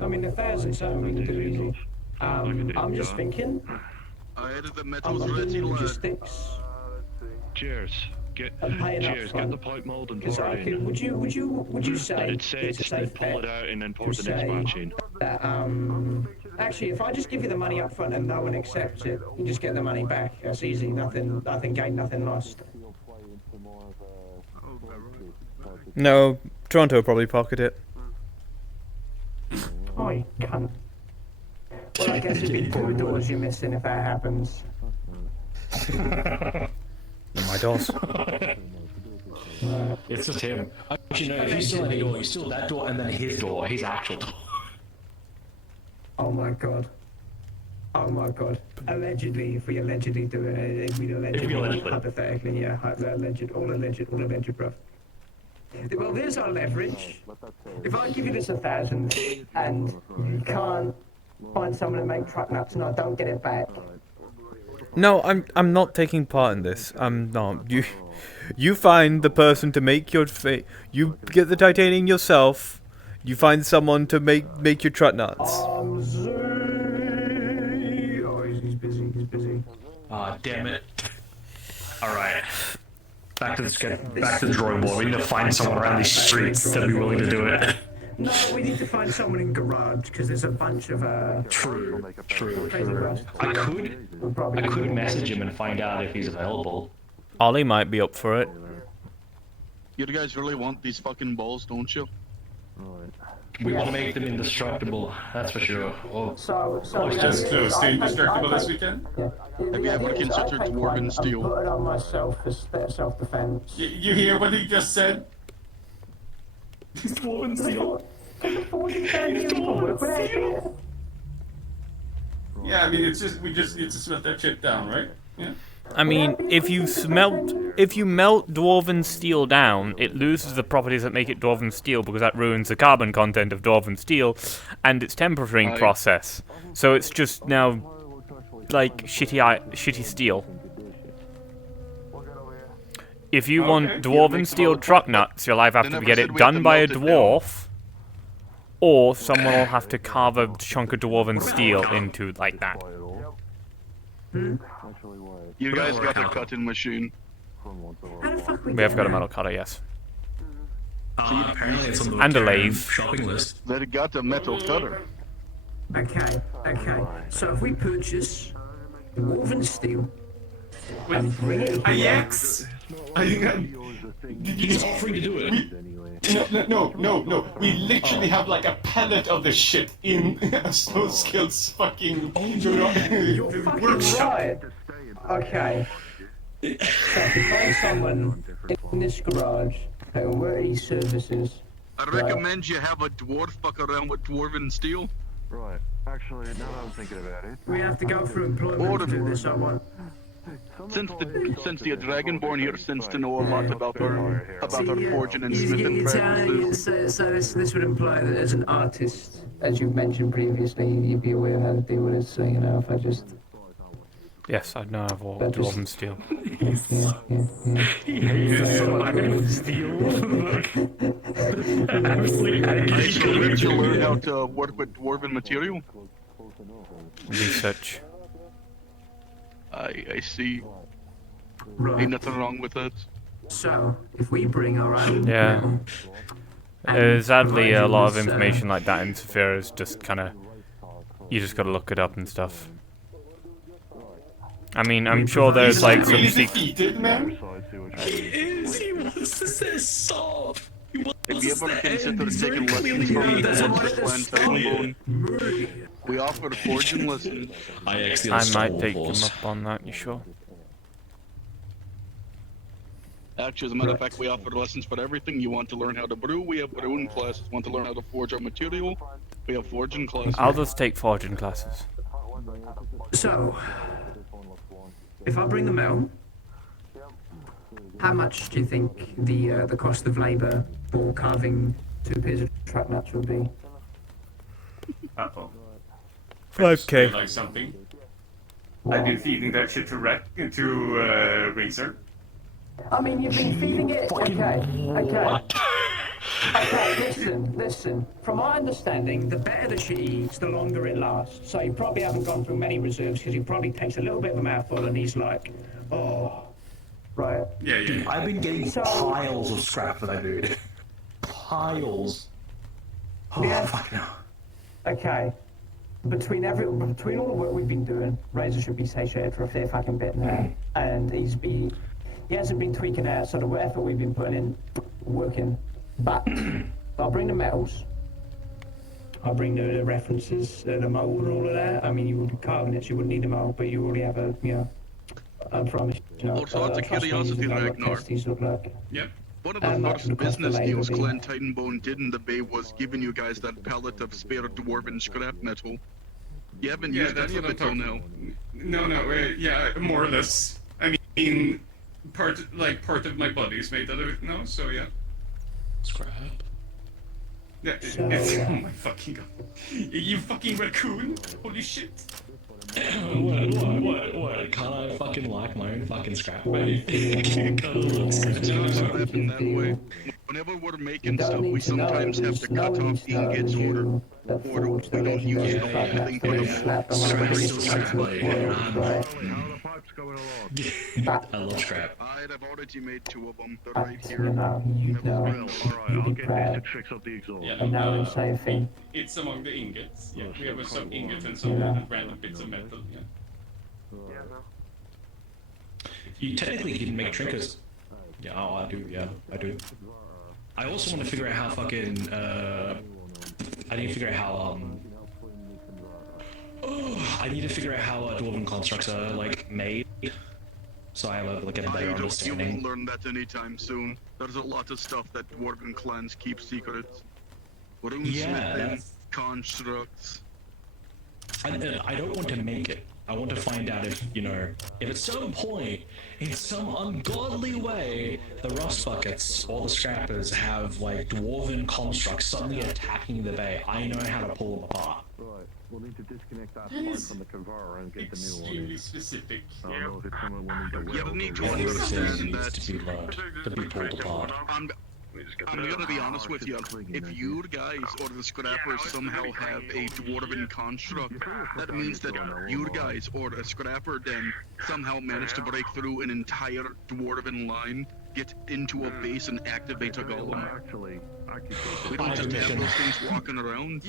I mean, 1,000 something we can do easy. I'm just thinking, I added the I'm metals not ready, doing lad. logistics. Cheers. I'm paying up Cheers. Get front. the pipe mold and Because pour I it could, in. would you say It says it's a safe pull it bet out and then to pour the next say batch in. that, actually, if I just give you the money up front and no one accepts it, you just get the money back. That's easy. Nothing gained, nothing lost. No, Toronto will probably pocket it. Oh, you cunt. Well, I guess it'd be 2 doors you're missing if that happens. My doors. It's just him. Actually, no, if you steal any door, you steal that door and then his door, his actual door. Oh my god. Oh my god. Allegedly, if we allegedly do it, it'd be allegedly. Hypothetically, yeah. All alleged, bruv. Well, there's our leverage. If I give you this 1,000 and you can't find someone to make truck nuts and I don't get it back. No, I'm not taking part in this. I'm not. You find the person to make your you get the titanium yourself. You find someone to make your truck nuts. Oh, he's busy. Ah, damn it. Alright. Back to the drawing board. We need to find someone around these streets that'll be willing to do it. No, we need to find someone in garage because there's a bunch of True. crazy guys. I could message him and find out if he's available. Ollie might be up for it. You guys really want these fucking balls, don't you? We want to make them indestructible, that's for sure. Oh. So It's just close to indestructible this weekend. Have you ever considered dwarven steel? Put it on myself as self-defense. You hear what he just said? Dwarven steel. Yeah, I mean, it's just we just need to smelt that shit down, right? Yeah. I mean, if you melt dwarven steel down, it loses the properties that make it dwarven steel because that ruins the carbon content of dwarven steel and its tempering process. So it's just now like shitty steel. If you want dwarven steel truck nuts, you'll either have to get it done by a dwarf, or someone will have to carve a chunk of dwarven steel into like that. You guys got a cutting machine. We have got a metal cutter, yes. Apparently it's on the And a lathe. shopping list. They got a metal cutter. Okay. So if we purchase dwarven steel and bring it here, He's offering to do it. No. We literally have like a pallet of this shit in a Snow Skills fucking you're fucking workshop. right. Okay. So to find someone in this garage who will work these services. I recommend you have a dwarf fuck around with dwarven steel. Right. Actually, now that I'm thinking about it. We have to go through employment to do this, I want. Since the Dragonborn here seems to know a lot about our forging and smithing practices. So this would imply that as an artist, as you mentioned previously, you'd be aware of how to deal with it. So you know, if I just Yes, I know I've all dwarven steel. He hates dwarven steel. You learn how to work with dwarven material. Research. I see. Right. Ain't nothing wrong with that. So if we bring our own Yeah. metal, Sadly, a lot of information like that in Severe is just kind of, you just gotta look it up and stuff. I mean, I'm sure there's like some defeated, man. He is. He wants to say stop. Have you ever considered taking lessons from the Clan Titanbone? We offer forging lessons. I might take them up on that, you sure? Actually, as a matter of fact, we offer lessons for everything. You want to learn how to brew, we have brewing classes. Want to learn how to forge our material, we have forging classes. I'll just take forging classes. So, if I bring them out, how much do you think the cost of labour for carving 2 pairs of trap nuts will be? Uh-oh. 5K. Like something. I've been feeding that shit to Razor. I mean, you've been feeding it. Okay. Okay, listen. From my understanding, the better the shit eats, the longer it lasts. So you probably haven't gone through many reserves because he probably takes a little bit of a mouthful and he's like, oh, right. Yeah. Dude, I've been getting piles of scrap for that dude. Piles. Oh, Yeah. fuck no. Okay. Between all the work we've been doing, Razor should be satiated for a fair fucking bit now, and he hasn't been tweaking out sort of what effort we've been putting in, working. But I'll bring the metals. I'll bring the references, the mold and all of that. I mean, you would be carving it, so you wouldn't need the mold, but you already have a, I promise, Also, out of curiosity, Ragnar. Yep. One of the first business deals Clan Titanbone did in the Bay was giving you guys that pallet of spare dwarven scrap metal. You haven't used any of it till now. No, yeah, more or less. I mean, part of my body is made out of it now, so yeah. Scrap. Yeah, oh my fucking god. You fucking raccoon! Holy shit! What? Can't I fucking like my own fucking scrap, mate? Whenever we're making stuff, we sometimes have to cut off ingots or we don't use the whole thing for I love scrap. I've already made 2 of them. They're right here. You'll be proud. Yeah, And now say a thing. It's among the ingots. Yeah, we have some ingots and some random bits of metal. Yeah. You technically can make trinkets. Yeah, oh, I do. Yeah, I do. I also want to figure out how fucking. I need to figure out how I need to figure out how dwarven constructs are like made, so I have like a better You understanding. won't learn that anytime soon. There's a lot of stuff that dwarven clans keep secrets. Runesmithing, constructs. I don't want to make it. I want to find out if, if at some point, in some ungodly way, the rust buckets or the scrappers have, like, dwarven constructs suddenly attacking the bay. I know how to pull them apart. Right, we'll need to disconnect that part from the converter and get the new one. Extremely specific. You need to understand that to be learned, to be pulled apart. I'm gonna be honest with you. If you guys or the scrappers somehow have a dwarven construct, that means that you guys or a scrapper then somehow managed to break through an entire dwarven line, get into a base and activate a golem. We don't just have those things walking around.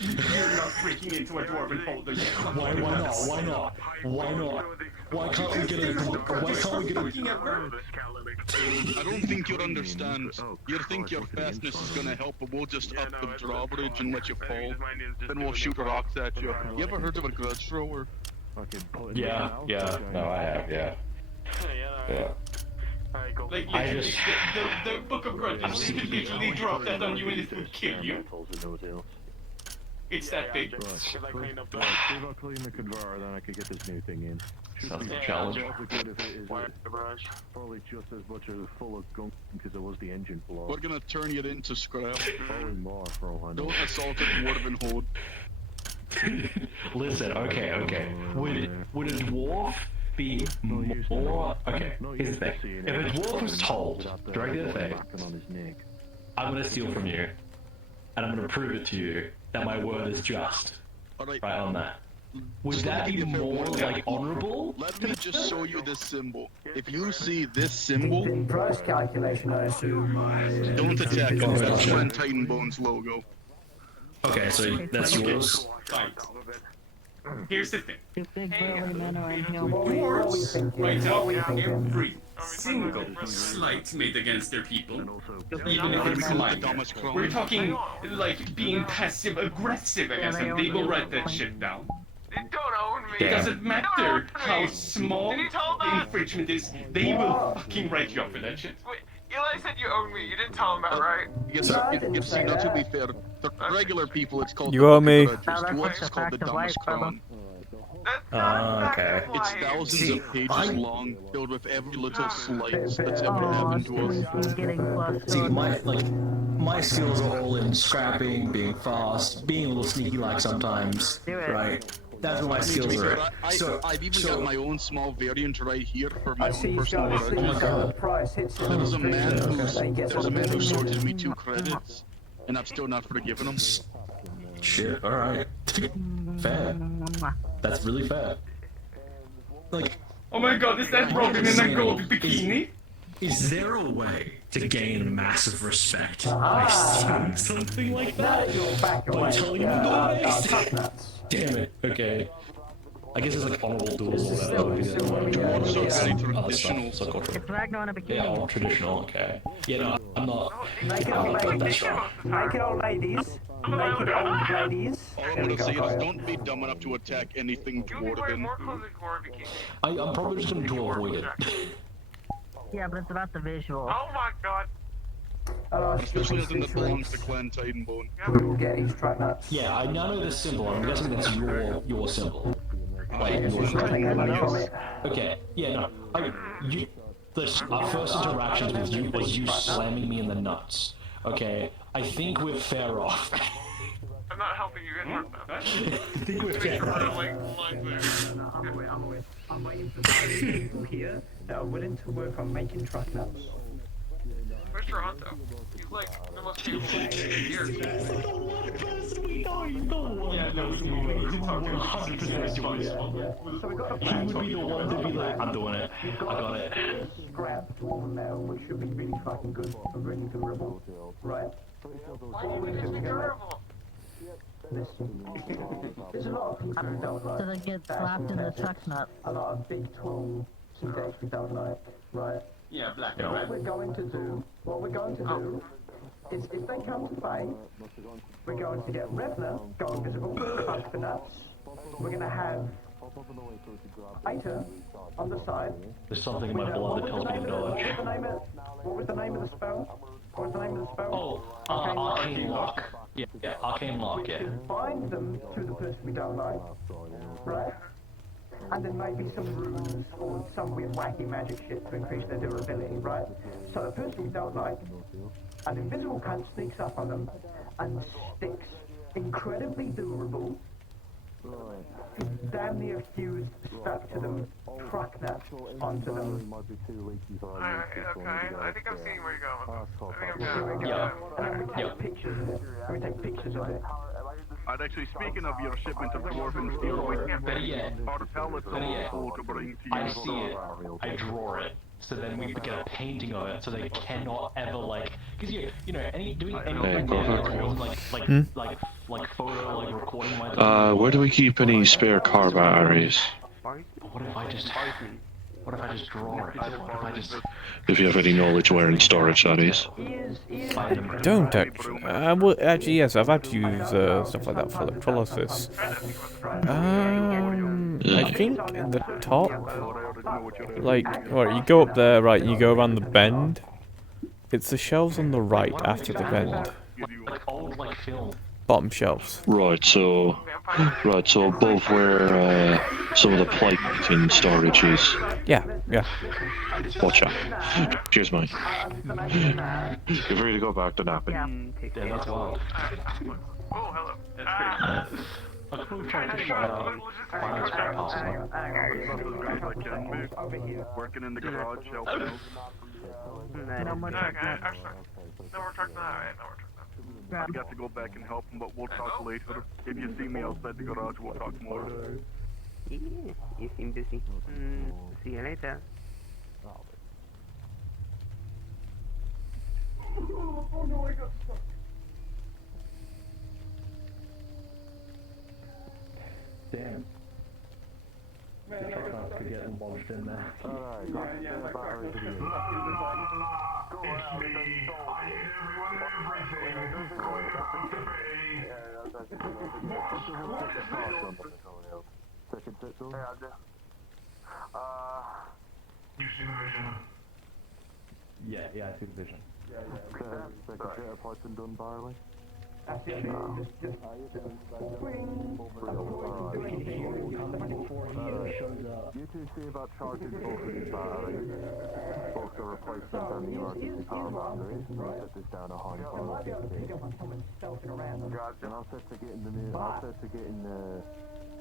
You're not breaking into a dwarven folder. Why not? Why not? Why not? Why can't we get a... Why can't we get a... I don't think you'd understand. You think your fastness is gonna help, but we'll just up the drawbridge and let you fall. Then we'll shoot rocks at you. You ever heard of a grudge thrower? Yeah. No, I have, yeah. Like, I just... the Book of Grudges, you could literally drop that on you and it would kill you. It's that big. If I clean the converter, then I could get this new thing in. Sounds like a challenge. Probably just as much as full of gunk because it was the engine flaw. We're gonna turn you into scrap. Probably more for all I know. Don't assault a dwarven horde. Listen, okay. Would a dwarf be more... Okay, here's the thing. If a dwarf was told, directly to the thing, I'm gonna steal from you, and I'm gonna prove it to you that my word is just. Alright. Right on that. would that be more like honorable? Let me just show you this symbol. If you see this symbol, price calculation, I assume. don't attack it. That's Friend Titan Bones logo. Okay, so that's yours. Right. Here's the thing. Two big burly men are in here. Dwarves right out every single slight made against their people, even if it's minor. We're talking like being passive aggressive against them. They will write that shit down. They don't own me. It doesn't matter how small the infringement is, they will fucking write you up for that shit. Wait, Eli said you own me. You didn't tell him that, right? You see, not to be fair, the regular people, it's called You owe me. Dwarves is called the dumbest crown. Okay. It's thousands of pages long, filled with every little slight that's ever happened to us. See, my skills are all in scrapping, being fast, being a little sneaky like sometimes, right? That's what my skills are. I've even got my own small variant right here for my own personal Oh my god. There's a man who sorted me 2 credits, and I've still not forgiven him. Shit, alright. Fair. That's really fair. Like, oh my god, is that Robin in a gold bikini? Is there a way to gain massive respect by saying something like that? By telling them the Damn it, okay. I guess it's like honorable duels or whatever. Also very Other stuff, so cultural. It's Ragnar in a bikini. Yeah, all traditional, okay. Yeah, no, I'm not that strong. Naked old ladies. Naked old ladies. All I'm gonna say is don't be dumb enough to attack anything dwarven. I'm probably just going to avoid it. Yeah, but it's about the visual. Oh my god. Especially as that belongs to Clan Titanbone. Yeah, I now know this symbol. I'm guessing that's your symbol. Wait, okay, yeah, no. Our first interactions with you was you slamming me in the nuts. Okay, I think we're fair off. I'm not helping you get hurt now. I think we're fair off. I'm waiting for people here that are willing to work on making truck nuts. Where's Toronto? He's like the most capable here. He's the one person we know. He's the one. Yeah, no, we 100% doing it. So we got a He would be the one to be like, I'm doing it. I got it. scrap dwarven metal, which should be really fucking good and really durable, right? Why do you think it's durable? There's a lot of things we don't like. So they get slapped in the truck nut. A lot of big tall days we don't like, right? Yeah, black. Yeah. What we're going to do is if they come to fight, we're going to get Revner, go invisible, punch the nuts. We're going to have Aita on the side. There's something in my blood that tells me to dodge. What was the name of the spell? What was the name of the spell? Oh, Arcane Lock. Yeah, Arcane Lock, yeah. Bind them to the person we don't like, right? And then maybe some runes or some weird wacky magic shit to increase their durability, right? So the person we don't like, an invisible cunt sneaks up on them and sticks incredibly durable, damn near fused, stuck to them, truck nuts onto them. Alright, okay. I think I'm seeing where you're going with this. I think I'm And then we take Yeah. pictures of it. We take pictures of it. And actually, speaking of your shipment of dwarven steel, Better yet, our pellets better yet, are to bring to you. I see it, I draw it, so then we get a painting of it, so they cannot ever like, because you know, doing anything like photo, like recording my. Where do we keep any spare car batteries? But what if I just draw it? What if I just If you have any knowledge where in storage that is. find them? Don't actually. Well, actually, yes, I've had to use stuff like that for electrolysis. I think in the top, like, right, you go up there, right, you go around the bend. It's the shelves on the right after the bend. Like old like film. Bottom shelves. Right, so above where some of the piping storage is. Yeah, yeah. Watch out. Cheers, mate. You're free to go back to napping. Yeah, that's wild. Oh, hello. I'm trying to find out spare parts as well. Working in the garage, helping out. No more truck nuts. No more truck nut. Alright, no more truck nut. I got to go back and help him, but we'll talk later. If you see me outside the garage, we'll talk more. You seem busy. See you later. Oh no, I got stuck. Damn. Man, The truck nuts could get lodged in there. Alright, yeah, my car is stuck in the back. Go around. I hate everyone and everything. You see the vision? Yeah, I see the vision. Second jet parts and done barley. We can hear you coming before he shows up. You two see about charging both of these batteries. Both the replacement and the emergency power batteries. And I'll set this down a high power 50. And I'll set to getting the new, I'll set to getting the,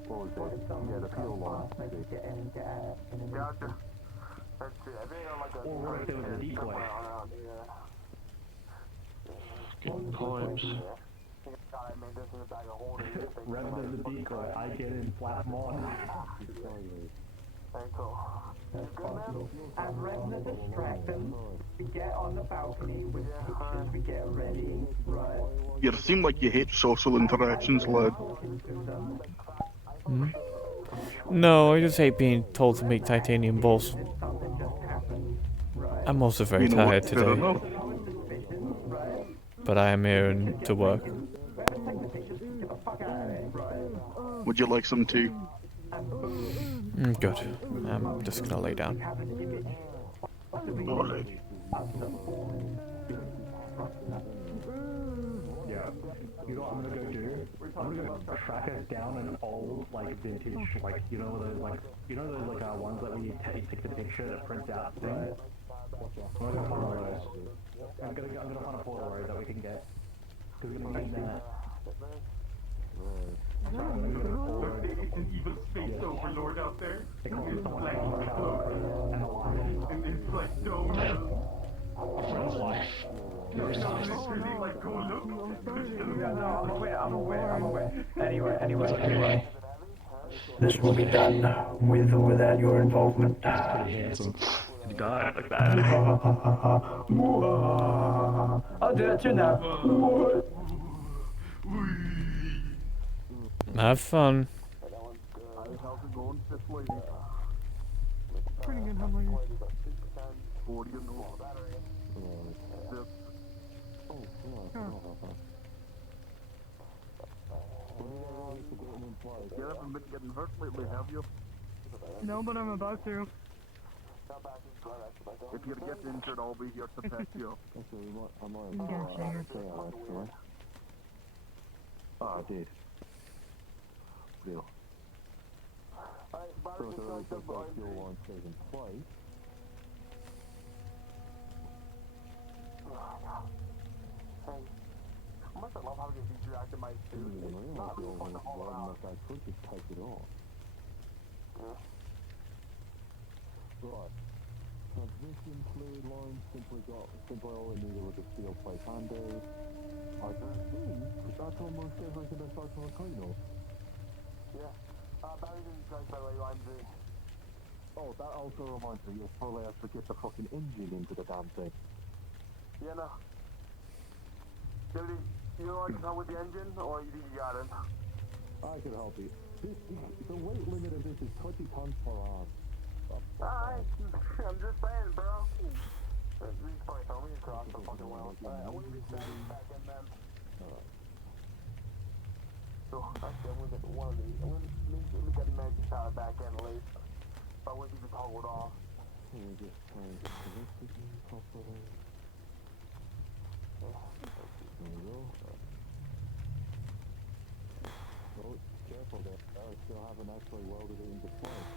what was it? Yeah, the fuel line. Gotcha. That's it. I think I'm like a... Or what if there was a decoy? Good points. Rather than the decoy, I get in flat mod. And rather than distract them, we get on the balcony with pictures, we get ready, right? You seem like you hate social interactions, lad. No, I just hate being told to make titanium balls. I'm also very tired today. But I am here to work. Would you like some tea? Good. I'm just gonna lay down. Yeah. You know what I'm gonna go do? I'm gonna go track us down an old, like, vintage, like, you know those, like, ones that when you take the picture that prints out thing? I'm gonna go find one of those. I'm gonna find a Polaroid that we can get. Cause we're gonna need that. It's an evil space overlord out there. It's black cloak. And it's like donuts. A friend's life. It's literally like, go look. Yeah, no, I'm aware. Anyway. This will be done with or without your involvement. Pretty handsome. You died like that. I'll do that too now. Have fun. Putting in how many? 40 and more. You haven't been getting hurt lately, have you? No, but I'm about to. If you get injured, I'll be here to patch you up. Gotcha. I did. Real. So the fuel line stays in place. I must love how you reacted my suit. Not really fun to haul around. I could just take it off. Right. Transmission fluid line simply all I needed was a steel plate handle. I think that's almost everything aside from a Volcano. Yeah. Barry didn't drink by the way, line 3. Oh, that also reminds me, you'll probably have to get the fucking engine into the damn thing. Yeah, no. Duty, you know I can help with the engine, or you think you got it? I can help you. The weight limit of this is 20 tons per hour. Alright, I'm just saying, bro. These probably throw me across the fucking well. Alright, we'll be back in then. Alright. So, actually, I'm gonna get one of these. Let me get the magic tower back in at least. But I wouldn't even hold it off. Let me just try and get this properly. There we go. Oh, careful there. I still haven't actually welded it into place.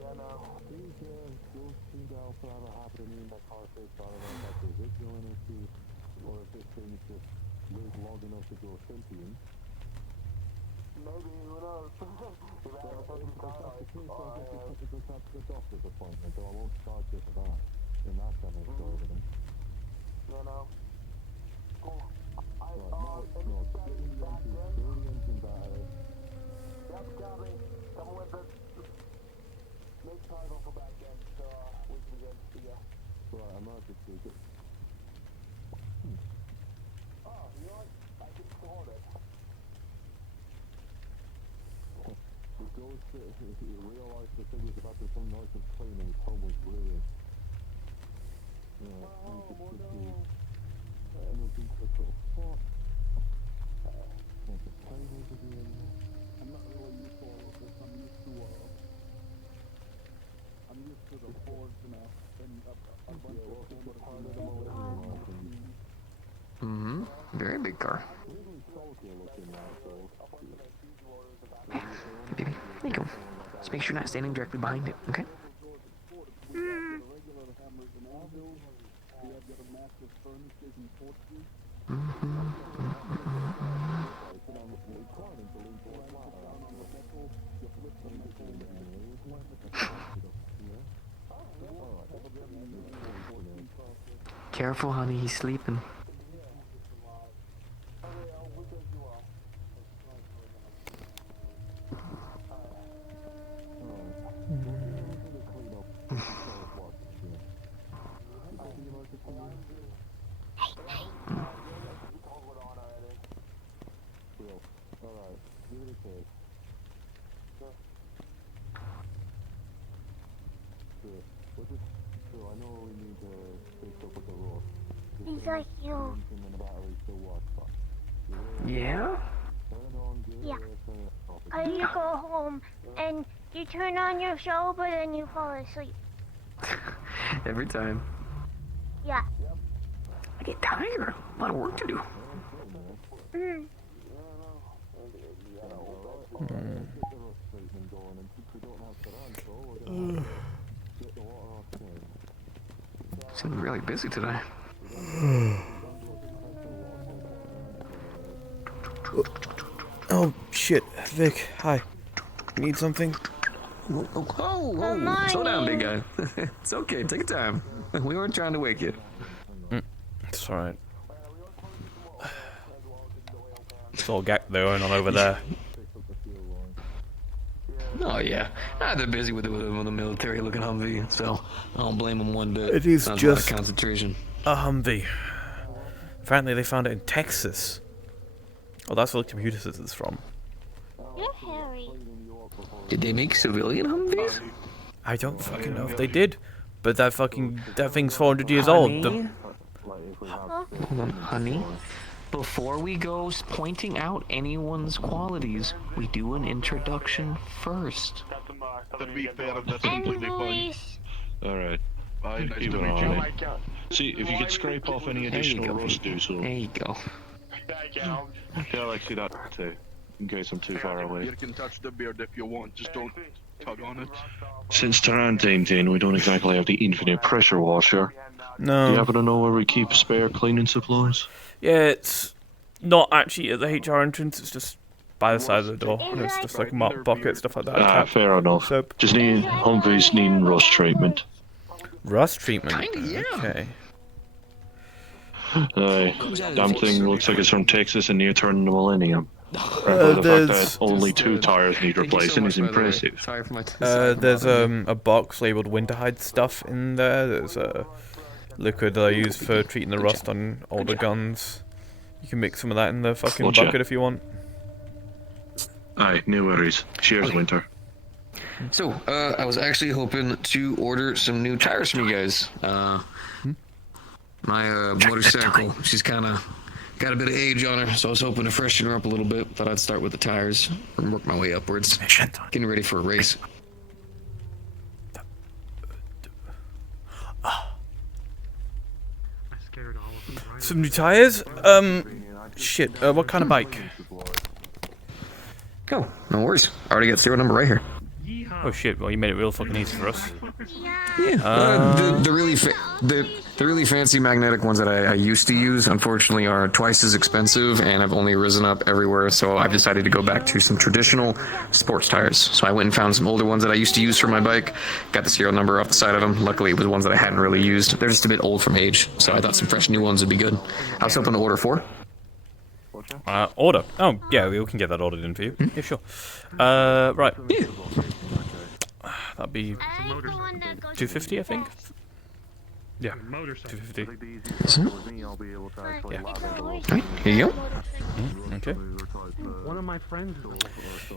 Yeah, no. Those seem to also have a habit of needing that car fixed. I don't know if that's a residual energy or if this thing's just lived long enough to go sentient. Maybe, who knows? If that's the case, I'll just have the doctor's appointment, so I won't charge you for that. And that's an exorbitant. Mm-hmm. Very big car. Baby, there you go. Just make sure you're not standing directly behind it, okay? Careful, honey, he's sleeping. He's like you. Yeah? Yeah. You go home and you turn on your show, but then you fall asleep. Every time. Yeah. I get tired. A lot of work to do. Mm. Seem really busy today. Oh shit, Vic, hi. Need something? Whoa, slow down, big guy. It's okay, take your time. We weren't trying to wake you. It's alright. It's all gack going on over there. Oh yeah, they're busy with the military-looking Humvee, so I don't blame them one bit. It is Sounds just a lot of concentration. a Humvee. Apparently they found it in Texas. Oh, that's where the computer says it's from. You're Harry. Did they make civilian Humvees? I don't fucking know if they did, but that thing's 400 years old. Hold on, honey. Before we go pointing out anyone's qualities, we do an introduction first. To be fair, that's completely fine. Alright. I'd keep an eye on it. See, if you could scrape off any additional rust, do so. There you go. Yeah, I like to see that too. In case I'm too far away. You can touch the beard if you want, just don't tug on it. Since Tarantine's in, we don't exactly have the infinite pressure washer. No. Do you happen to know where we keep spare cleaning supplies? Yeah, it's not actually at the HR entrance, it's just by the side of the door. And it's just like mop bucket, stuff like that. Ah, fair enough. Soap. Just need Humvees needing rust treatment. Rust treatment? Kinda, yeah. Okay. Damn thing looks like it's from Texas and near turning the millennium. The fact that only 2 tires need replacing is impressive. Sorry for my There's a box labeled Winterhide stuff in there. There's a liquid that I use for treating the rust on older guns. You can mix some of that in the fucking Gotcha. bucket if you want. Aye, no worries. Cheers, Winter. So, I was actually hoping to order some new tires from you guys. My motorcycle, she's kind of got a bit of age on her, so I was hoping to freshen her up a little bit. Thought I'd start with the tires and work my way upwards. Getting ready for a race. Some new tires? Shit, what kind of bike? Go, no worries. I already got serial number right here. Oh shit, well you made it real fucking easy for us. The really fancy magnetic ones that I used to use, unfortunately, are twice as expensive and have only risen up everywhere. So I've decided to go back to some traditional sports tires. So I went and found some older ones that I used to use for my bike. Got the serial number off the side of them. Luckily, it was ones that I hadn't really used. They're just a bit old from age, so I thought some fresh new ones would be good. I was hoping to order 4. Order. Oh, yeah, we can get that ordered in for you. Yeah, sure. Right. Yeah. That'd be 250, I think. Yeah, 250. Yeah. Right, here you go. Okay.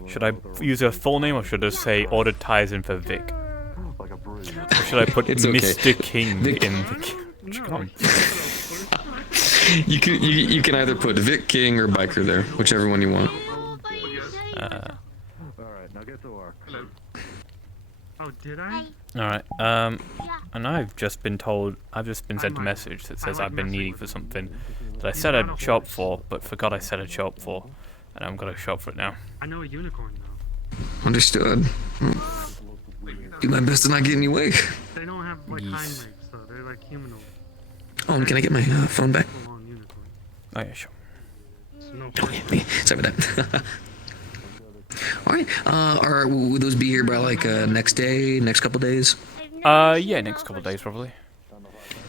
Should I use a full name, or should I say ordered ties in for Vic? Or should I put Mr. King in the... You can either put Vic King or Biker there, whichever one you want. Alright, now get to work. Hello. Oh, did I? Alright, and I've just been sent a message that says I've been needing for something that I said I'd shop for, but forgot I said I'd shop for, and I'm gonna shop for it now. I know a unicorn though. Understood. Do my best to not get in your way. They don't have like hind legs though, they're like humanoid. Oh, and can I get my phone back? Oh yeah, sure. Sorry about that. Alright, will those be here by like next day, next couple days? Yeah, next couple days probably.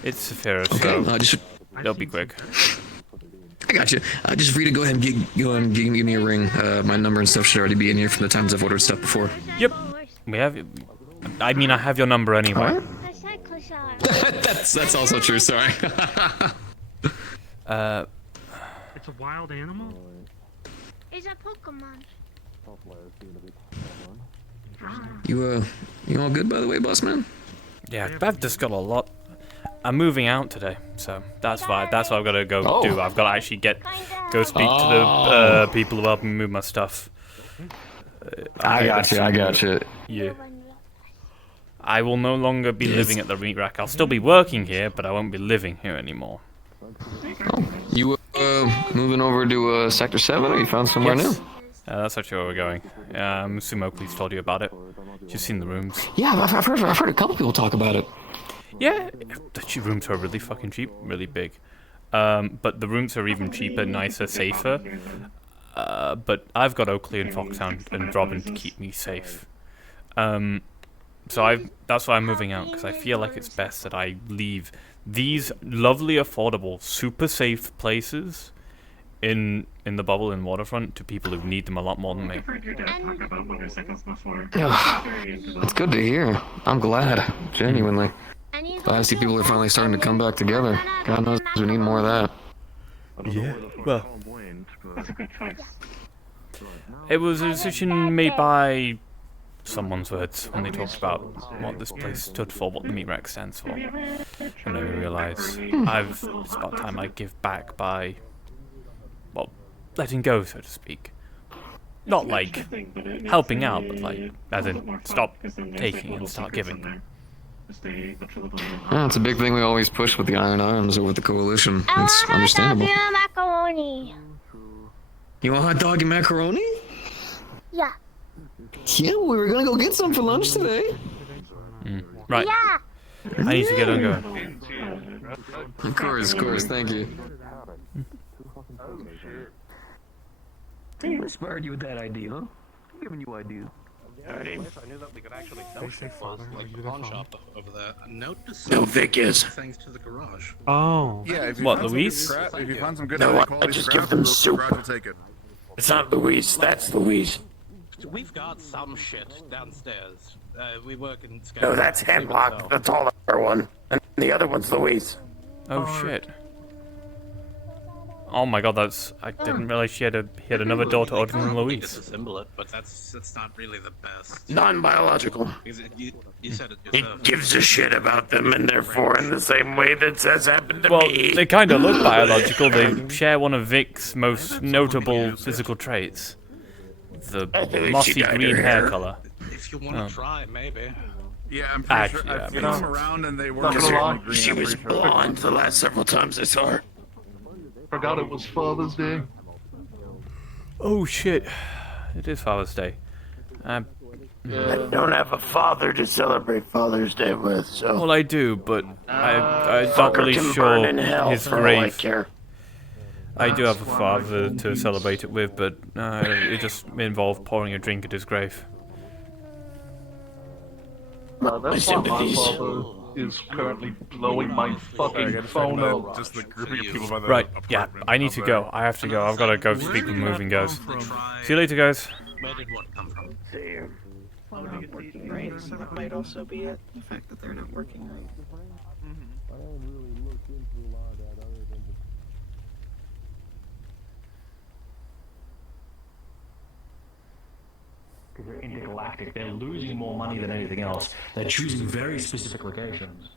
It's Saphira, so it'll be quick. I got you. Just free to go ahead and give me a ring. My number and stuff should already be in here from the times I've ordered stuff before. Yep, we have. I mean, I have your number anyway. That's also true. Sorry. It's a wild animal? It's a Pokemon. You all good by the way, boss man? Yeah, I've just got a lot. I'm moving out today, so that's why. That's what I've got to go do. I've got to actually go speak to the people who help me move my stuff. I got you. Yeah. I will no longer be living at the meat rack. I'll still be working here, but I won't be living here anymore. Oh, you moving over to Sector 7, or you found somewhere new? That's actually where we're going. Sumo, please told you about it. You've seen the rooms. Yeah, I've heard a couple people talk about it. Yeah, the rooms are really fucking cheap, really big. But the rooms are even cheaper, nicer, safer. But I've got Oakley and Foxhound and Robin to keep me safe. So that's why I'm moving out, because I feel like it's best that I leave these lovely, affordable, super safe places in the bubble in Waterfront to people who need them a lot more than me. That's good to hear. I'm glad, genuinely. Glad to see people are finally starting to come back together. God knows we need more of that. Yeah, well, it was a decision made by someone's words when they talked about what this place stood for, what the meat rack stands for. And then we realised it's about time I give back by, well, letting go, so to speak. Not like helping out, but like, as in, stop taking and start giving. Yeah, it's a big thing we always push with the Iron Arms over the Coalition. It's understandable. Macaroni. You want hot dog and macaroni? Yeah. Yeah, we were gonna go get some for lunch today. Right. Yeah. I need to get on going. Of course, thank you. Who inspired you with that idea, huh? Who giving you ideas? I knew that we could actually sell shit like the pawn shop over there. Note to No, Vic is. Thanks to the garage. Oh. Yeah, if you what, Louise? If you find some good I just give them soup. It's not Louise, that's Louise. We've got some shit downstairs. We work in... No, that's Hemlock, the taller one. And the other one's Louise. Oh shit. Oh my god, I didn't realize he had another daughter other than Louise. Disassemble it, but that's not really the best. Non-biological. You said it He yourself. gives a shit about them, and therefore in the same way that has happened to Well, me. they kind of look biological. They share one of Vic's most notable physical traits. The mossy green hair color. If you want to try, maybe. Yeah, I'm pretty Actually, sure I've seen yeah, them around and they were She was blonde the last several times I saw her. Forgot it was Father's Day. Oh shit. It is Father's Day. I don't have a father to celebrate Father's Day with, so. Well, I do, but I'm not Fucker really can sure burn in hell his for all I grave. care. I do have a father to celebrate it with, but it just involved pouring a drink at his grave. My sympathies. Is currently blowing my fucking phone up. Just the grouping of people by the Right, yeah, I need to go. I have to go. I've got to go speak with moving guys. See you later, guys. Where did what come from? Not working right, so that might also be it. The fact that they're not working right. Because they're intergalactic, they're losing more money than anything else. They're choosing very specific locations.